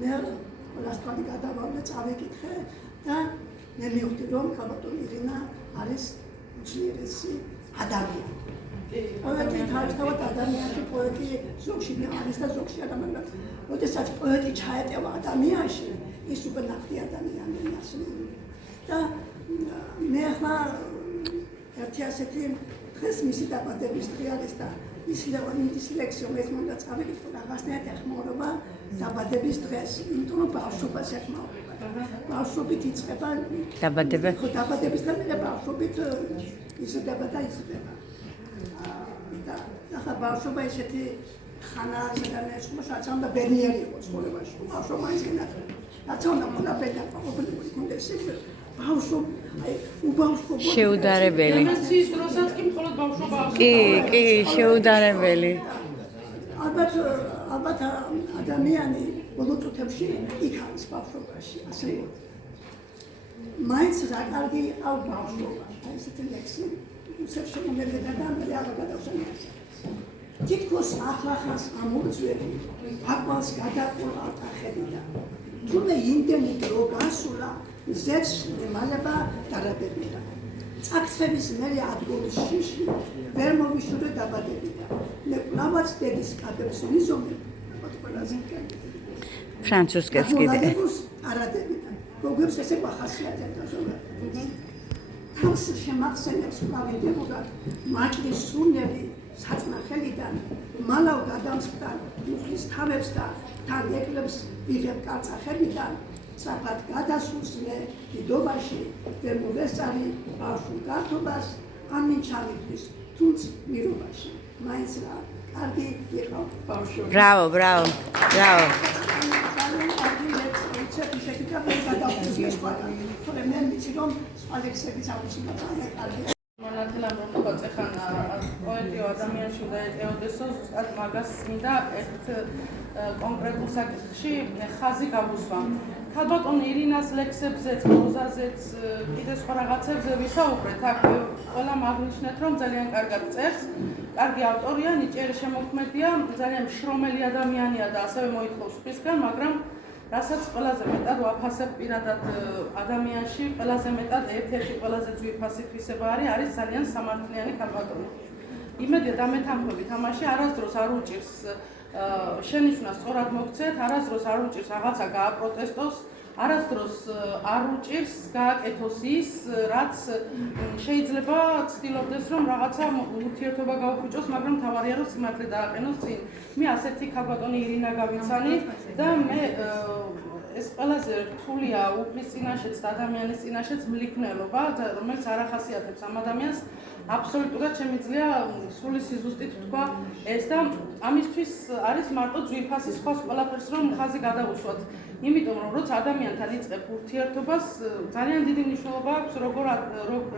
მე ყველას თვალი გადავავლე, წავიკითხე და მე მივხვდი, რომ ქაბატონი ირინა არის უძლიერესი ადამიანი. პოეტი თავისთავად ადამიანში პოეტი ზოგში არის და ზოგში არა, მაგრამ როდესაც პოეტი ჩაეტევა ადამიანში, ის უკვე ნახტი ადამიანია ასეული. და მე ახლა ერთი ასეთი დღეს მისი დაბადების დღე არის და ის ლექსი მე უნდა წავიკითხო რაღაცნაირად ეხმაურება დაბადების დღეს, იმიტომ რომ ბავშვობას ეხმაურება. ბავშვობით იწყება დაბადება. ხო, დაბადების დღე მე ბავშვობით იზრდება და იზრდება. და ახლა ბავშვობა ესეთი ხანა ზეგანეს მოსაც უნდა ბედნიერი იყოს ცხოვრებაში. ბავშვობა ის გენატრება. რაც უნდა ყველაფერი ყოფილიყო კონდეს ბავშვობა, აი უბავშვობა შეუდარებელი. დემენციის დროსაც კი მხოლოდ ბავშვობა აქვს. კი, შეუდარებელი. ალბათ ადამიანი ბოლო წუთებში იქ არის ბავშვობაში, ასე რომ მაინც რა კარგი ყავ ბავშვობა. აი ესეთი ლექსი შეშემოქმედება და მე აღარ გადავშენიათ. თითქოს ახლახანს ამოძვევი აკვალს გადაყოლა ახებიდან. თუნდაც იმდენი დრო გასულა ზეც მალება დარადებიდა. წაქცევის მერე ადგოლის შიში ვერ მოვიშურე დაბადებიდან. მე კვლავაც დედის კადრს ვიზომებ, ყველაზე კარგი. ფრანცუსკაც კიდე. არადებიდან. გოგებს ესე ახასიათებდა ზოგადად. თავს შემახსენებს კვლავინდებოდათ მარტის სუნები საწნახელიდან მალავ გადამსხთან მუხლის თავებს და თან ეკლებს ვიღებ კარწახებიდან სწრაფად გადასულს მე დიდობაში ვერ მოვესწარი ბავშვ გართობას ამინ ჩამიგდის თუნც მირობაში მაინც რა კარგი იყო ბავშვობა. Bravo, bravo, bravo. მონათელამ რომ ხოცეხან პოეტი ადამიანში უნდა ეტეოდესო, ზუსტად მაგას მინდა ერთ კონკრეტულ საკითხში ხაზი გავუსვა. ქალბატონ ირინას ლექსებზეც, პროზაზეც, კიდე სხვა რაღაცებზე ვისაუბრეთ. აქ ყველამ აღნიშნეთ, რომ ძალიან კარგად წერს, კარგი ავტორია, ნიჭიერი შემოქმედია, ძალიან შრომელი ადამიანია და ასევე მოითხოვს სხვისგან, მაგრამ რასაც ყველაზე მეტად ვაფასებ პირადად ადამიანში, ყველაზე მეტად ერთ-ერთი ყველაზე ძვირფასი თვისება არის ძალიან სამართლიანი ქალბატონი. იმედია დამეთანხმებით ამაში არასდროს არ უჭირს შენიშვნას სწორად მოგცეთ, არასდროს არ უჭირს რაღაცა გააპროტესტოს, არასდროს არ უჭირს გააკეთოს ის, რაც შეიძლება ცდილობდეს, რომ რაღაცა ურთიერთობა გაუფუჭოს, მაგრამ მთავარია, რომ სიმართლე დააყენოს წინ. მე ასეთი ქალბატონი ირინა გავიცანი და მე ეს ყველაზე რთულია უფლის წინაშეც და ადამიანის წინაშეც მლიქნელობა, რომელიც არ ახასიათებს ამ ადამიანს. აბსოლუტურად შემიძლია სრული სიზუსტით თქვა ეს და ამისთვის არის მარტო ძვირფასი სხვას ყველაფერს რომ ხაზი გადავუსვათ. იმიტომ რომ როცა ადამიანთან იწყებ ურთიერთობას, ძალიან დიდი მნიშვნელობა აქვს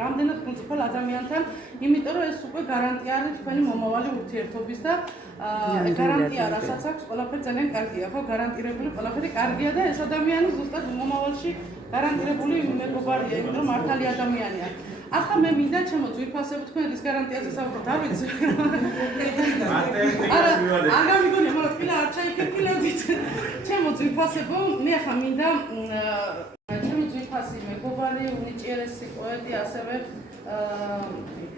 რამდენად გულწრფელ ადამიანთან, იმიტომ რომ ეს უკვე გარანტია არის თქვენი მომავალი ურთიერთობის და გარანტია რასაც აქვს ყველაფერი ძალიან კარგია, ხო? გარანტირებული ყველაფერი კარგია და ეს ადამიანი ზუსტად მომავალში გარანტირებული მეგობარია, იმიტომ რომ მართალი ადამიანია. ახლა მე მინდა ჩემო ძვირფასები თქვენ რის გარანტიაზე საუბრობთ დავიცი. არა მიგონია მაგრამ თქვენ არ ჩაიქერქილებით. ჩემო ძვირფასებო მე ახლა მინდა ჩემი ძვირფასი მეგობარი უნიჭიერესი პოეტი ასევე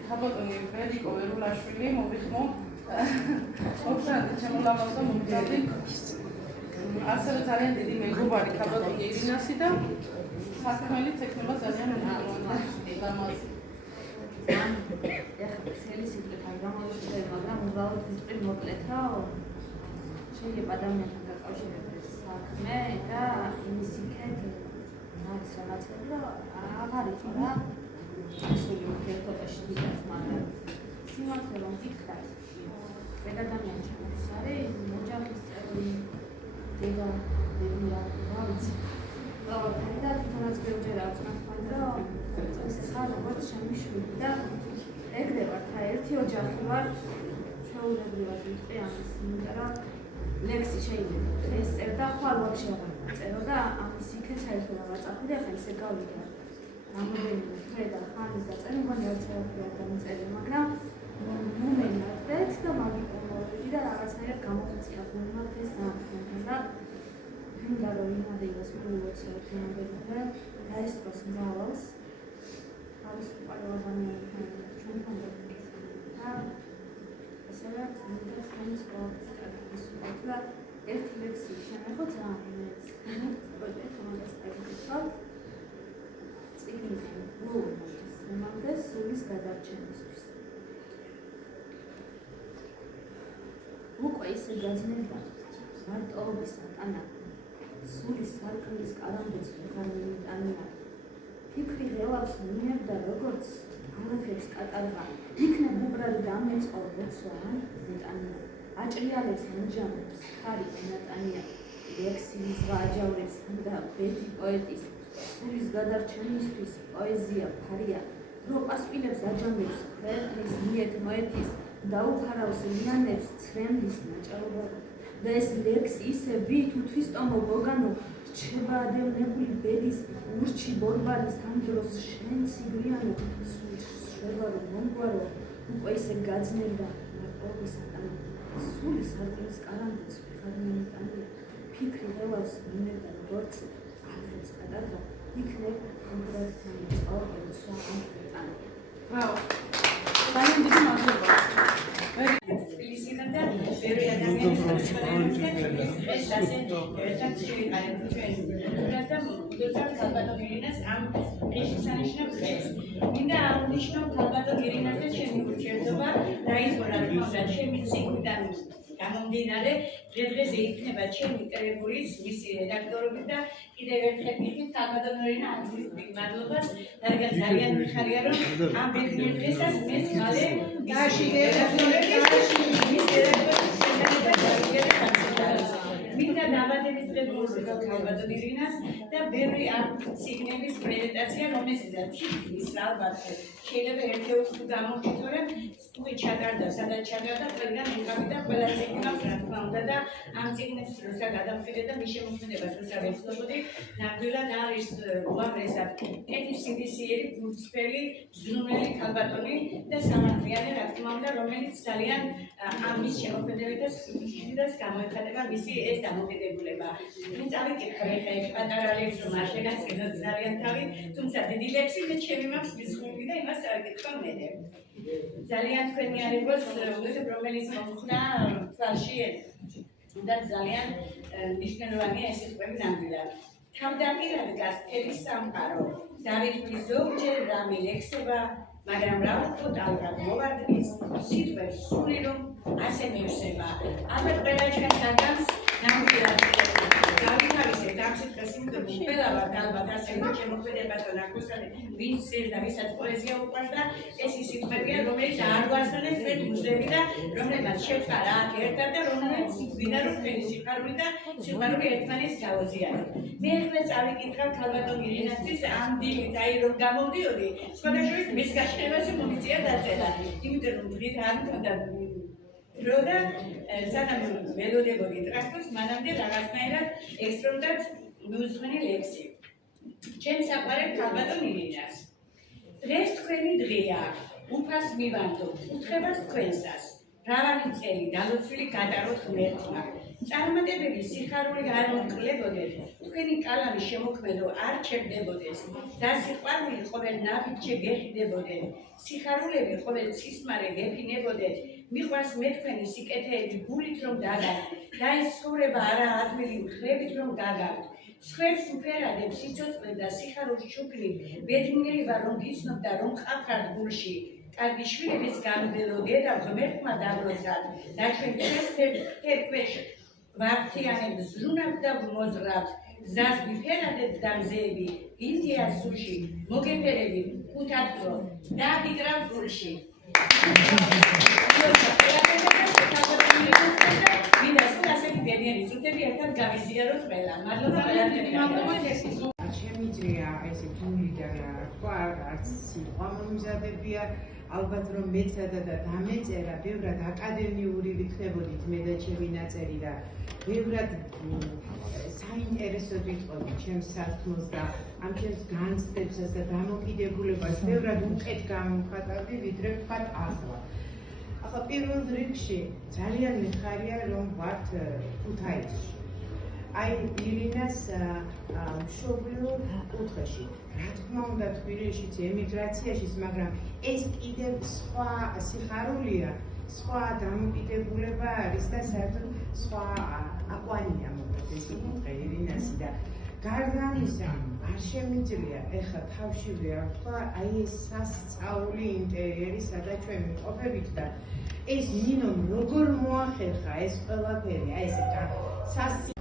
ხაბატონი ვერიკო ვერულაშვილი მოვიხმო. ოქრადი ჩემო ლამაზო მომწადი. ასევე ძალიან დიდი მეგობარი ხაბატონი ირინასი და საქმელი თექნება ძალიან ლამაზი. ეხლა ხელი სიტყვით გამოვიწყდე, მაგრამ უბრალოდ ვიწვი მოკლეთა. შეიძლება ადამიანთან დაკავშირებდეს საქმე და იმის იქეთ რაც რაღაცები და აღარ იყო რა. ისინი ერთობაში დიდად, მაგრამ სიმართლე რომ ვიქრა, ეგ ადამიანი ჩემთვის არის ოჯახის წევრი, დედა, დედია, რა ვიცი. და თვითონაც ბევრჯერ აქვს ნახმარი, რომ ეს ხარ როგორც ჩემი შვილი და ეგრე ვართ, ერთი ოჯახი ვართ, ჩვეულებრივად ვიტყვი ამის, იმიტომ რომ ლექსი შეიძლება ეს წერ და ხვალ ვაფშე აღარ წერო და ამის იქეთ საერთოდ აღარ წახვი და ახლა ისე გავიდა. რამოდენიმე თვე და ხანის დაწერე, მგონი არც არაფერი არ დამწერე, მაგრამ მომენატრეთ და მაგიპომოვიდი და რაღაცნაირად გამოვიწია გულმათ ეს ნახმარი და მინდა რომ იმადებას მოვუწევთ იმადებზე და ეს დროს მძალავს არის ყველა ადამიანთან ჩვენთან და ასევე მინდა თქვენს ყოველთვის და ერთი ლექსი შემეხო ძალიან მეც პროექტ მომასწრებელად წიგნი გულმოდის მომამდე სულის გადარჩენისთვის უკვე ისე გაძნება მარტოობის ატანა სულის სარკმლის კარამბეც ვეღარ მიმიტანია ფიქრი ღელავს მინებდა როგორც ალღებს კატარღა იქნებ უბრალოდ ამეწყო როცა მეტანია აჭრიალებს ამჯამებს ხარი ენატანია ლექსის ვაჯავრებს და ბედი პოეტის სულის გადარჩენისთვის პოეზია ფარია რო პასპილებს აჯამებს ქვეყნის მიეთ მოეთის დაუფარავს მიანებს ცრემლის ნაჭარობა და ეს ლექსი ისე ვით უთვისტომო გოგანო რჩება ადევნებული ბედის ურჩი ბორბალის ამ დროს შენ სიგვიანო შვება რომ მომგვარო უკვე ისე გაძნელდა მარტოობის ატანა სული სარკმლის კარამბეც ვეღარ მიმიტანია ფიქრი ღელავს მინებდა როგორც ალღებს კატარღა იქნებ უბრალოდ სამეწყო როცა ამეტანია ბრავო ძალიან დიდი მადლობა თბილისიდან და ბევრი ადამიანი ხარისხმიანებიდან ეს ასე ერთად შევიყარებთ ჩვენ და მოდოთ ქალბატონ ირინას ამ ღირსშესანიშნავ დღეს. მინდა აღნიშნო ქალბატონ ირინას და ჩემი ურთიერთობა დაიწყო რა თქმა უნდა ჩემი ციკლიდან გამომდინარე დღეს იქნება ჩემი კრებულის მისი რედაქტორობით და კიდევ ერთხელ გიხდით ქალბატონ ირინა აზრით მადლობას და ძალიან მიხარია რომ ამ ბედნიერ დღესაც მეც მალე მინდა დაბადების დღე მოვუწევ ქალბატონ ირინას და ბევრი ციგნების პრეზენტაცია რომელზეც თითქმის ალბათ შეიძლება ერთეულს გამოვთითორებ სტუდი ჩატარდა სადაც ჩატარდა ყველგან მიყავი და ყველა ციგნი რა თქმა უნდა და ამ ციგნებს როცა გადავხიდე და მის შემოქმედებას როცა ვეცნობოდი ნამდვილად არის უაღრესად კეთილსინდისიერი გულწრფელი ზრუნველი ქალბატონი და სამართლიანი რა თქმა უნდა რომელიც ძალიან ამის შემოქმედებითაც ისიც გამოიხატება მისი ეს დამოკიდებულება. მე წავიკითხე ხე პატარა ლექსი რომ არ შეგაცნო ძალიან თავი, თუმცა დიდი ლექსი მე ჩემი მაქვს მისხმული და იმას წავიკითხო მე. ძალიან თქვენი არიგოს რომელიც მომხდა თვალში და ძალიან მნიშვნელოვანია ეს სიტყვები ნამდვილად. თავდაპირველად გასწევი სამყარო დავითმის ზოგჯერ რამე ლექსება მაგრამ რა ვთქვათ ალბათ მოვარდნის სიტყვებს სული რომ ასე მევსება. ალბათ ყველა ჩვენს ადამიანს ნამდვილად გავითარისეთ ამ სიტყვას იმიტომ რომ ყველა ვართ ალბათ ასე შემოქმედებას და ნაკოსანი ვინც წერდა ვისაც პოეზია უყვარდა ეს ის სიტყვებია რომელიც არ გვასწავლეს ჩვენ მუსლები და რომლებაც შევყარა აქ ერთად და რომელიც ვიდა რომ ჩვენი სიხარული და სიხარული ერთმანეთს გავაზიანოთ. მე ახლა წავიკითხავ ქალბატონ ირინასთვის ამ დილით აი რომ გამოვდიოდი სხვადასხვა მის გაშენებაზე მომიწია დაწერა იმიტომ რომ დღით არ მქონდა დრო და სანამ ველოდებოდი ტრაქტორს მანამდე რაღაცნაირად ექსტრომდად მიუსმენი ლექსი ჩემს საყვარელ ქალბატონ ირინას დღეს თქვენი დღეა, უფას მივანდო, უთხრებას თქვენსას. მრავალი წელი დალოცვილი გადაროთ ღმერთმა. წარმატებები სიხარული არ მოკლებოდეთ, თქვენი კალამი შემოქმედო არ ჩერდებოდეს. და სიყვარული ყოველ ნაბიჯზე გეხიდებოდეთ, სიხარულები ყოველ ცისმარე გეფინებოდეთ. მიყვარს მე თქვენი სიკეთეები გულით რომ დაგართ, და ეს ცხოვრება არა ადვილი მხრებით რომ გაგართ. სხვებს უფერადებ სიცოცხლე და სიხარულს შუქნით, ბედნიერი ვარ რომ გიცნობ და რომ ყავხართ გულში. კარგი შვილების გამძლო დედა ღმერთმა დაგლოცავთ და ჩვენ თქვენს ვარდიანებს ზრუნავთ და მოზრავთ. გზას ვიფერადეთ და მზეები, ინდიას სულში, მოგეფერებით ხუთათბრო და ვიკრავთ გულში. შემიძლია სხვა არც სიტყვა მომზადებია, ალბათ რომ მეცადა და დამეწერა, ბევრად აკადემიური ვიქნებოდით მე და ჩემი ნაწერი და ბევრად საინტერესოდ ვიტყოდით ჩემს სათქმელს და ამ ჩემს განცდებსაც და დამოკიდებულებას ბევრად უკეთ გამოვხატავდი, ვიდრე ვთქვათ ახლა. ახლა პირველ რიგში ძალიან მიხარია რომ ვართ ქუთაისში. აი ირინას მშობლიურ კუთხეში. რა თქმა უნდა თბილისშიც ემიგრაციაშიც, მაგრამ ეს კიდევ სხვა სიხარულია, სხვა დამოკიდებულება არის და საერთოდ სხვა აკვანია მოკლედ ეს კუთხე ირინასი და გარდა ამისა არ შემიძლია ეხლა თავშივე არ ვთქვა აი ეს სასწაული ინტერიერი სადაც ჩვენ ვიყოფებით და ეს ნინომ როგორ მოახერხა ეს ყველაფერი აი ეს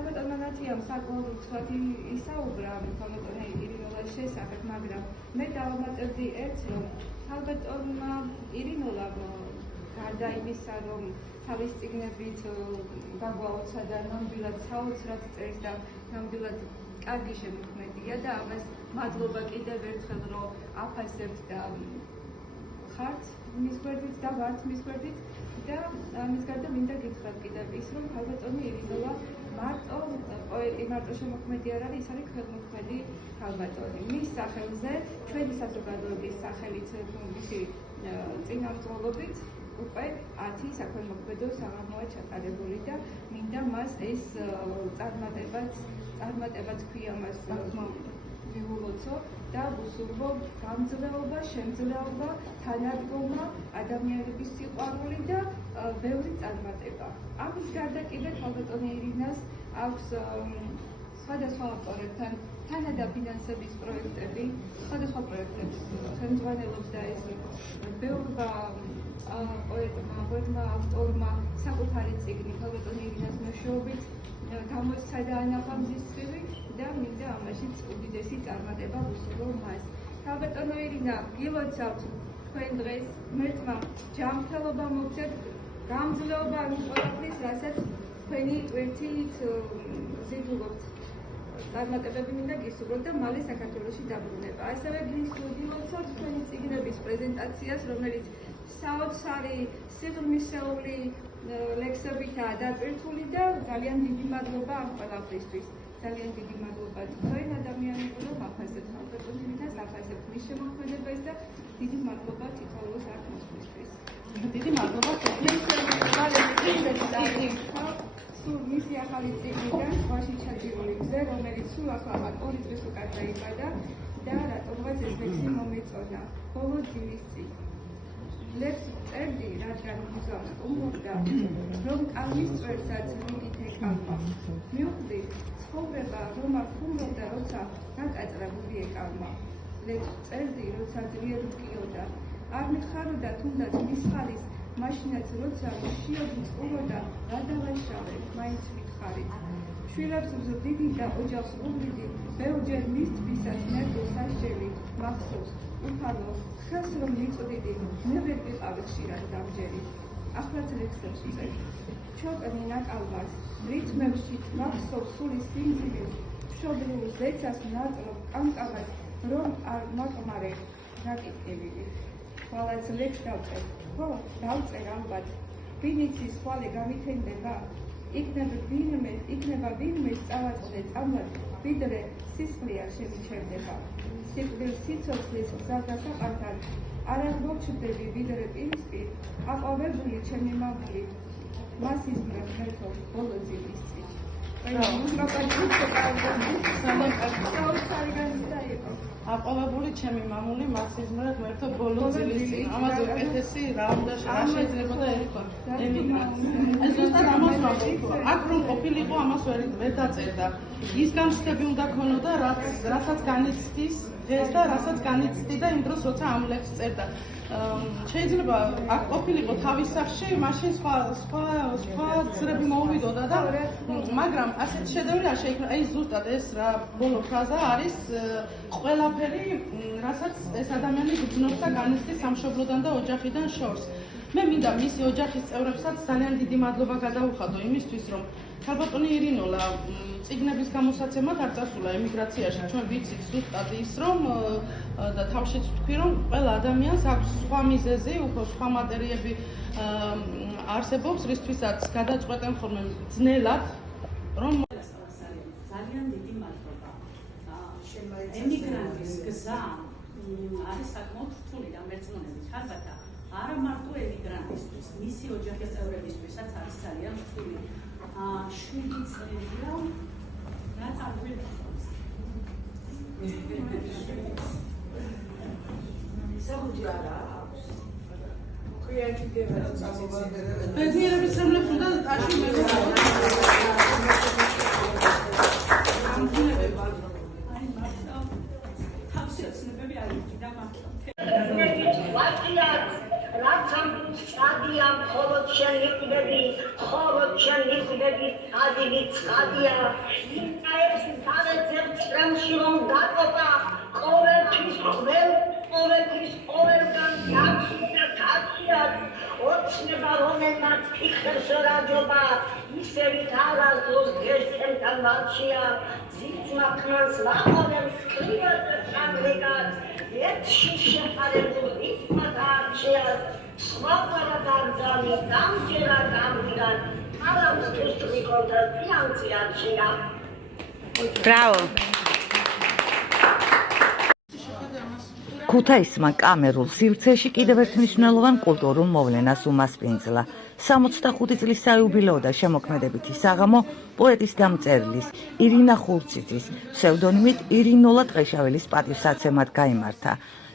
თამეტონანათიამ საკმაოდ უცბად ისაუბრა თამეტონა ირინოლას შესახებ, მაგრამ მე დავამატებდი ერთს, რომ თამეტონმა ირინოლამ გარდა იმისა, რომ თავის წიგნებით გაგვაოცა და ნამდვილად საოცრად წერს და ნამდვილად კარგი შემოქმედია და ამას მადლობა კიდევ ერთხელ, რომ აფასებთ და ხართ მის გვერდით და ვართ მის გვერდით და ამის გარდა მინდა გითხრათ კიდევ ის, რომ თამეტონი ირინოლა მარტო პოეტი, მარტო შემოქმედი არ არის, ის არის ხელმოქმედი ქალბატონი. მის სახელზე, ჩვენი საზოგადოების სახელით, მისი წინამძღოლობით უკვე 10 საქველმოქმედო საღამოა ჩატარებული და მინდა მას ეს წარმატებაც ქვია მას მიულოცო და ვუსურვო გამძლეობა, შემძლეობა, თანადგომა, ადამიანების სიყვარული და ბევრი წარმატება. ამის გარდა კიდევ ქალბატონი ირინას აქვს სხვადასხვა ავტორებთან თანადაფინანსების პროექტები, სხვადასხვა პროექტებს ხელმძღვანელობს და ეს ბევრმა პოეტმა, ავტორმა საკუთარი წიგნი ქალბატონი ირინას მეშვეობით გამოსცა და ანახამზის ცივი და მინდა ამაშიც უდიდესი წარმატება ვუსურვო მას. ქალბატონო ირინა, გილოცავთ თქვენ დღეს ღმერთმა ჯანმრთელობა მოგცეთ, გამძლეობა ამ ყველაფრის, რასაც თქვენი ტვირთით ზიდულობთ. წარმატებები მინდა გისურვოთ და მალე საქართველოში დაბრუნება. ასევე გილოცავთ თქვენი წიგნების პრეზენტაციას, რომელიც საოცარი სიღრმისეული ლექსებითაა დატვირთული და ძალიან დიდი მადლობა ამ ყველაფრისთვის. ძალიან დიდი მადლობა თქვენ ადამიანებო, რომ აფასებთ ქალბატონი ირინას, აფასებთ მის შემოქმედებას და დიდი მადლობა თითოეულ საქმისთვის. დიდი მადლობა სულ მისი ახალი წიგნიდან სხვაში ჩაძირული მზე, რომელიც სულ ახლა 2 დღეს უკან დაიბადა და რატომღაც ეს ლექსი მომეწონა. ბოლო დილის წინ ლექსს წერდი, რადგან მიზანს უმობდა, რომ კალმის წვერსაც რიგით ეკალმა. მივხვდი, ცხოვრება რომ არ ხუმრობდა, როცა დაკაწრებული ეკალმა. ლექსს წერდი, როცა ძლიერ მკიოდა. არ მიხაროდა თუნდაც მის ხალის, მაშინაც როცა შიოდი წყუროდა, რა დავაშავე, მაინც მითხარით. შვილებს ვზრდიდი და ოჯახს უვლიდი, ბევრჯერ მის თვისაც მერტო სასჯელი მახსოვს. უფალო, ხელს რომ მიწვდიდი, მე ვერ ვიყავი ხშირად დამჯერი. ახლაც ლექსებს ვწერთ. ჩოკნი ნაკალმას, რითმებში მახსოვს სული სიმძიმე, მშობლიურ ზეცას ნაწლობ კამკამად, რომ არ მაკმარე რაკითხებიდი. ხვალაც ლექსს დავწერ, ხო, დავწერ ალბათ. ვინიცის ხვალე გამითენდება, იქნება ვინმე წავაწყდე წამლად ვიდრე სისხლია შემიჩერდება. სიცოცხლის გზასაყართან არ აღმოჩნდები ვიდრე პირისპირ აყვავებული ჩემი მამული მას იზმრებს მეთო ბოლო ძილისწინ. აყვავებული ჩემი მამული მას იზმრებს მეთო ბოლო ძილისწინ. ამაზე უკეთესი რა უნდა შეიძლებოდა ერქვა. ეს ზუსტად ამას ვამბობ. აქ რომ ყოფილიყო ამას ვერ დაწერდა. ის განცდები უნდა ქონოდა რასაც განიცდის ეს და რასაც განიცდიდა იმ დროს როცა ამ ლექსს წერდა. შეიძლება აქ ყოფილიყო თავის სახში, მაშინ სხვა ძრები მოუვიდოდა და მაგრამ ასეთ შედევრი არ შეიქმნა. აი ზუსტად ეს რა ბოლო ფრაზა არის ყველაფერი, რასაც ეს ადამიანი გრძნობს და განიცდის სამშობლოდან და ოჯახიდან შორს. მე მინდა მისი ოჯახის წევრებსაც ძალიან დიდი მადლობა გადაუხადო იმისთვის, რომ ქალბატონი ირინოლა წიგნების გამოსაცემად არ წასულა ემიგრაციაში. ჩვენ ვიცით ზუსტად ის, რომ და თავშიც ვთქვი, რომ ყველა ადამიანს აქვს სხვა მიზეზი, უფრო სხვა მატერიები არსებობს, რისთვისაც გადაწყვეტენ ხოლმე ძნელად, რომ ძალიან დიდი მადლობა. ემიგრანტის გზა არის საკმაოდ რთული და მერწმუნებით ხარბათა არა მარტო ემიგრანტისთვის, მისი ოჯახის წევრებისთვისაც არის ძალიან რთული. 7 წელია რაც არ გვიყვარს. საბუჯი არა აქვს. კრეატივდება და წამოვარდება. ბედნიერების სამლებს უნდა ტაში მეგობრებო. ამქნებება. აი მართლა თავისი ოცნებები არ იქნება მართლა. რაც ამ სტადია მხოლოდ შენ იყდები, მხოლოდ შენ იყდები, ადილი ცხადია. იმაებს დავეცებ წრემში რომ დაყოფა, ყოველთვის ყოველგან გახსნა კაციად, ოცნება რომელმაც ფიქრს რაჯობა, ისევით არასდროს გესცემთან მარჩია, ძიძმა ხმას ვაყოლებ სკრივად სამრიგად, ერთში შეფარებულ იტმა დაარჩიათ, სხვაგვარა დარძალი, დამჯერა დამდგარ, არავს თუსტრი კონტრ ფინანსი არჩია. Bravo. ქუთაისმა კამერულ სივრცეში კიდევ ერთ მნიშვნელოვან კულტურულ მოვლენას უმასპინძლა. 65 წლის საიუბილეო და შემოქმედებითი საღამო პოეტის და მწერლის ირინა ხურციძის ფსევდონიმით ირინოლა ტყეშაველის პატივსაცემად გაიმართა.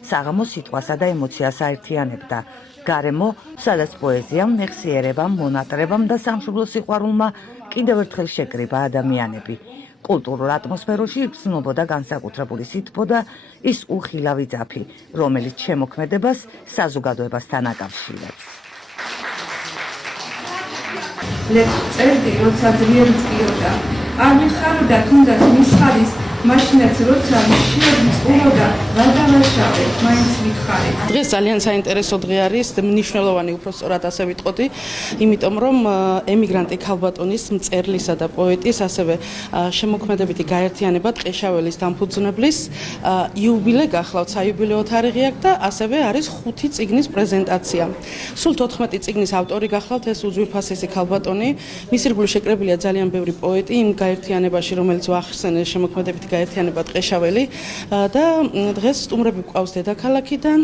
საღამო სიტყვასა და ემოციას აერთიანებდა. გარემო, სადაც პოეზიამ, მეხსიერებამ, მონატრებამ და სამშობლო სიყვარულმა კიდევ ერთხელ შეკრიბა ადამიანები. კულტურულ ატმოსფეროში იგრძნობოდა განსაკუთრებული სითბო და ის უხილავი ძაფი, რომელიც შემოქმედებას საზოგადოებასთან აკავშირებს. ლექსს წერდი, როცა ძლიერ მწყიოდა. არ მიხარდა თუნდაც მის ხარის, მაშინაც როცა შეწყუროდა, ვადავაშავე, მაინც მიხარი. დღეს ძალიან საინტერესო დღე არის, მნიშვნელოვანი უფრო სწორად ასე ვიტყოდი, იმიტომ რომ ემიგრანტი ქალბატონის მწერლისა და პოეტის, ასევე შემოქმედებითი გაერთიანება ტყეშაველის დამფუძნებლის იუბილე გახლავთ, საიუბილეო თარიღი აქვს და ასევე არის 5 წიგნის პრეზენტაცია. სულ 14 წიგნის ავტორი გახლავთ ეს უძვირფასესი ქალბატონი, მის ირგვლივ შეკრებილია ძალიან ბევრი პოეტი იმ გაერთიანებაში, რომელიც ვახსენე შემოქმედებითი გაერთიანება ტყეშაველი და დღეს სტუმრები გვყავს დედაქალაქიდან,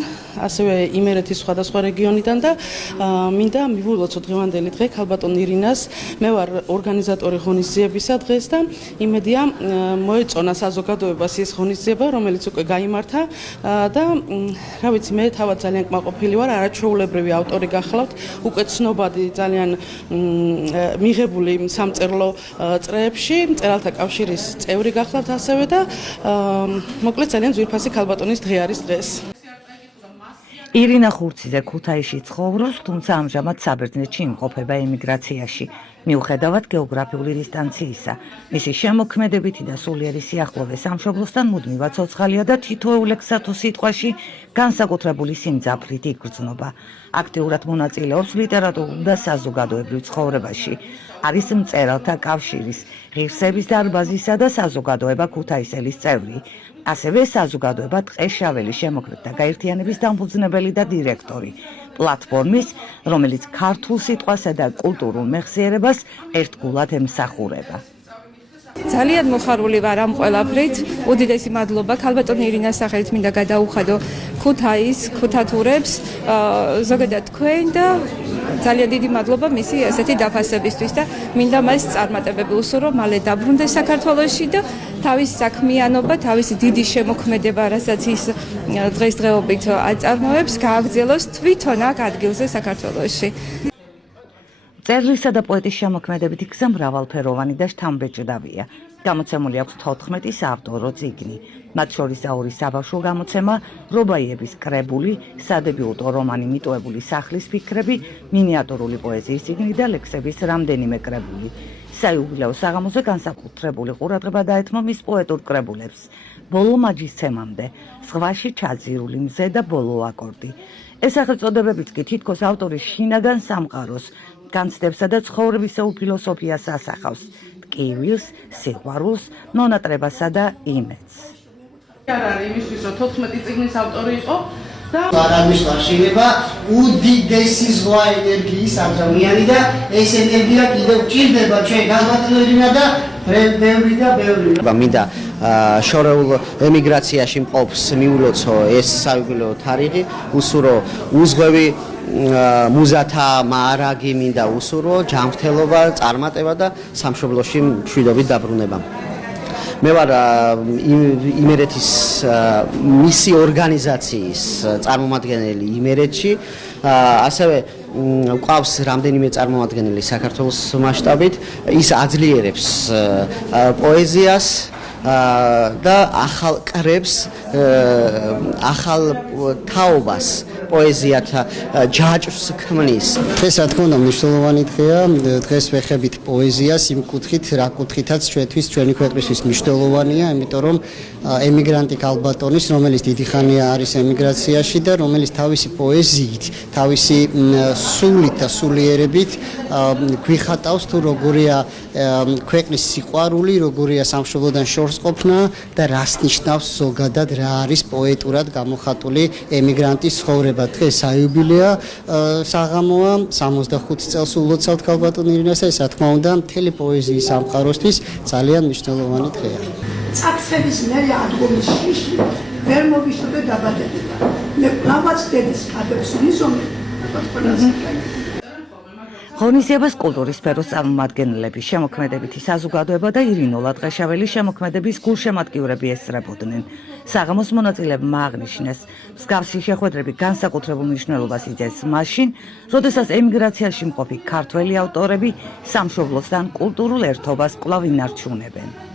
ასევე იმერეთის სხვადასხვა რეგიონიდან და მინდა მივულოცო დღევანდელი დღე ქალბატონ ირინას. მე ვარ ორგანიზატორი ღონისძიებისა დღეს და იმედია მოეწონა საზოგადოებას ეს ღონისძიება, რომელიც უკვე გაიმართა და რა ვიცი, მე თავად ძალიან კმაყოფილი ვარ, არაჩვეულებრივი ავტორი გახლავთ, უკვე ცნობადი ძალიან მიღებული სამწერლო წრეებში, მწერალთა კავშირის წევრი გახლავთ ასევე და მოკლედ ძალიან ძვირფასი ქალბატონის დღე არის დღეს. ირინა ხურციძე ქუთაისში ცხოვრობს, თუმცა ამჟამად საბერძნეთში იმყოფება ემიგრაციაში. მიუხედავად გეოგრაფიული დისტანციისა, მისი შემოქმედებითი და სულიერი სიახლოვე სამშობლოსთან მუდმივად ცოცხალია და თითოეულ ლექსსა თუ სიტყვაში განსაკუთრებული სიმძაფრით იგრძნობა. აქტიურად მონაწილეობს ლიტერატურულ და საზოგადოებრივ ცხოვრებაში. არის მწერალთა კავშირის, ღირსების დარბაზისა და საზოგადოება ქუთაისელის წევრი. ასევე საზოგადოება ტყეშაველის შემოქმედთა გაერთიანების დამფუძნებელი და დირექტორი. პლატფორმის, რომელიც ქართულ სიტყვასა და კულტურულ მეხსიერებას ერთგულად ემსახურება. ძალიან მოხარული ვარ ამ ყველაფრით. უდიდესი მადლობა ქალბატონი ირინას სახელით მინდა გადაუხადო ქუთაის ქუთათურებს, ზოგადად თქვენ და ძალიან დიდი მადლობა მისი ესეთი დაფასებისთვის და მინდა მას წარმატებები უსურვო, მალე დაბრუნდეს საქართველოში და თავის საქმიანობა, თავისი დიდი შემოქმედება, რასაც ის დღესდღეობით აწარმოებს, გააგრძელოს თვითონ აქ ადგილზე საქართველოში. წერლისა და პოეტის შემოქმედებით გზა მრავალფეროვანი და შთამბეჭდავია. გამოცემული აქვს 14 საავტორო წიგნი, მათ შორის ორი საბავშვო გამოცემა, რობაიების კრებული, სადებიუტო რომანი მიტოვებული სახლის ფიქრები, მინიატურული პოეზიის წიგნი და ლექსების რამდენიმე კრებული. საიუბილეო საღამოზე განსაკუთრებული ყურადღება დაეთმო მის პოეტურ კრებულებს. ბოლო მაჯისცემამდე, ზღვაში ჩაძირული მზე და ბოლო აკორდი. ეს სახელწოდებებიც კი თითქოს ავტორის შინაგან სამყაროს, განცდებსა და ცხოვრებისეულ ფილოსოფიას ასახავს, ტკივილს, სიყვარულს, მონატრებასა და იმედს. არ არის იმისთვის, რომ 14 წიგნის ავტორი იყო და არამის შეიძლება უდიდესი ზღვა ენერგიის ამჟამიანი და ეს ენერგია კიდევ ჭირდება ჩვენ განმარტოებინა და ბევრი და ბევრი. მინდა შორეულ ემიგრაციაში მყოფს მიულოცო ეს საიუბილეო თარიღი, უსურო უზღვევი მუზათა მაარაგი მინდა უსურვო, ჯანმრთელობა, წარმატება და სამშობლოში მშვიდობით დაბრუნება. მე ვარ იმერეთის მისი ორგანიზაციის წარმომადგენელი იმერეთში, ასევე მყავს რამდენიმე წარმომადგენელი საქართველოს მასშტაბით, ის აძლიერებს პოეზიას და ახალ კრებს, ახალ თაობას პოეზიათა ჯაჭვს ქმნის. ეს რა თქმა უნდა მნიშვნელოვანი დღეა. დღეს ვეხებით პოეზიას იმ კუთხით, რა კუთხითაც ჩვენთვის, ჩვენი ქვეყნისთვის მნიშვნელოვანია, იმიტომ რომ ემიგრანტი ქალბატონის, რომელიც დიდი ხანია არის ემიგრაციაში და რომელიც თავისი პოეზიით, თავისი სულით და სულიერებით გვიხატავს თუ როგორია ქვეყნის სიყვარული, როგორია სამშობლოდან შორს ყოფნა და რას ნიშნავს ზოგადად რა არის პოეტურად გამოხატული ემიგრანტის ცხოვრება. დღეს საიუბილეო საღამოა, 65 წელს ულოცავთ ქალბატონ ირინას, ეს რა თქმა უნდა მთელი პოეზიის სამყაროსთვის ძალიან მნიშვნელოვანი დღეა. წაქცევის მერე ადგოლის შიში ვერ მოგიშურე დაბადებება. მე ლავაც დედის კადებს მიზომი პატყონაზე. ღონისძიებას კულტურის სფეროს წარმომადგენლები, შემოქმედებითი საზოგადოება და ირინო ლატყეშაველის შემოქმედების გულშემატკივრები ესწრებოდნენ. საღამოს მონაწილეებმა აღნიშნეს, მსგავსი შეხვედრები განსაკუთრებულ მნიშვნელობას იძენს მაშინ, როდესაც ემიგრაციაში მყოფი ქართველი ავტორები სამშობლოსთან კულტურულ ერთობას კვლავ ინარჩუნებენ.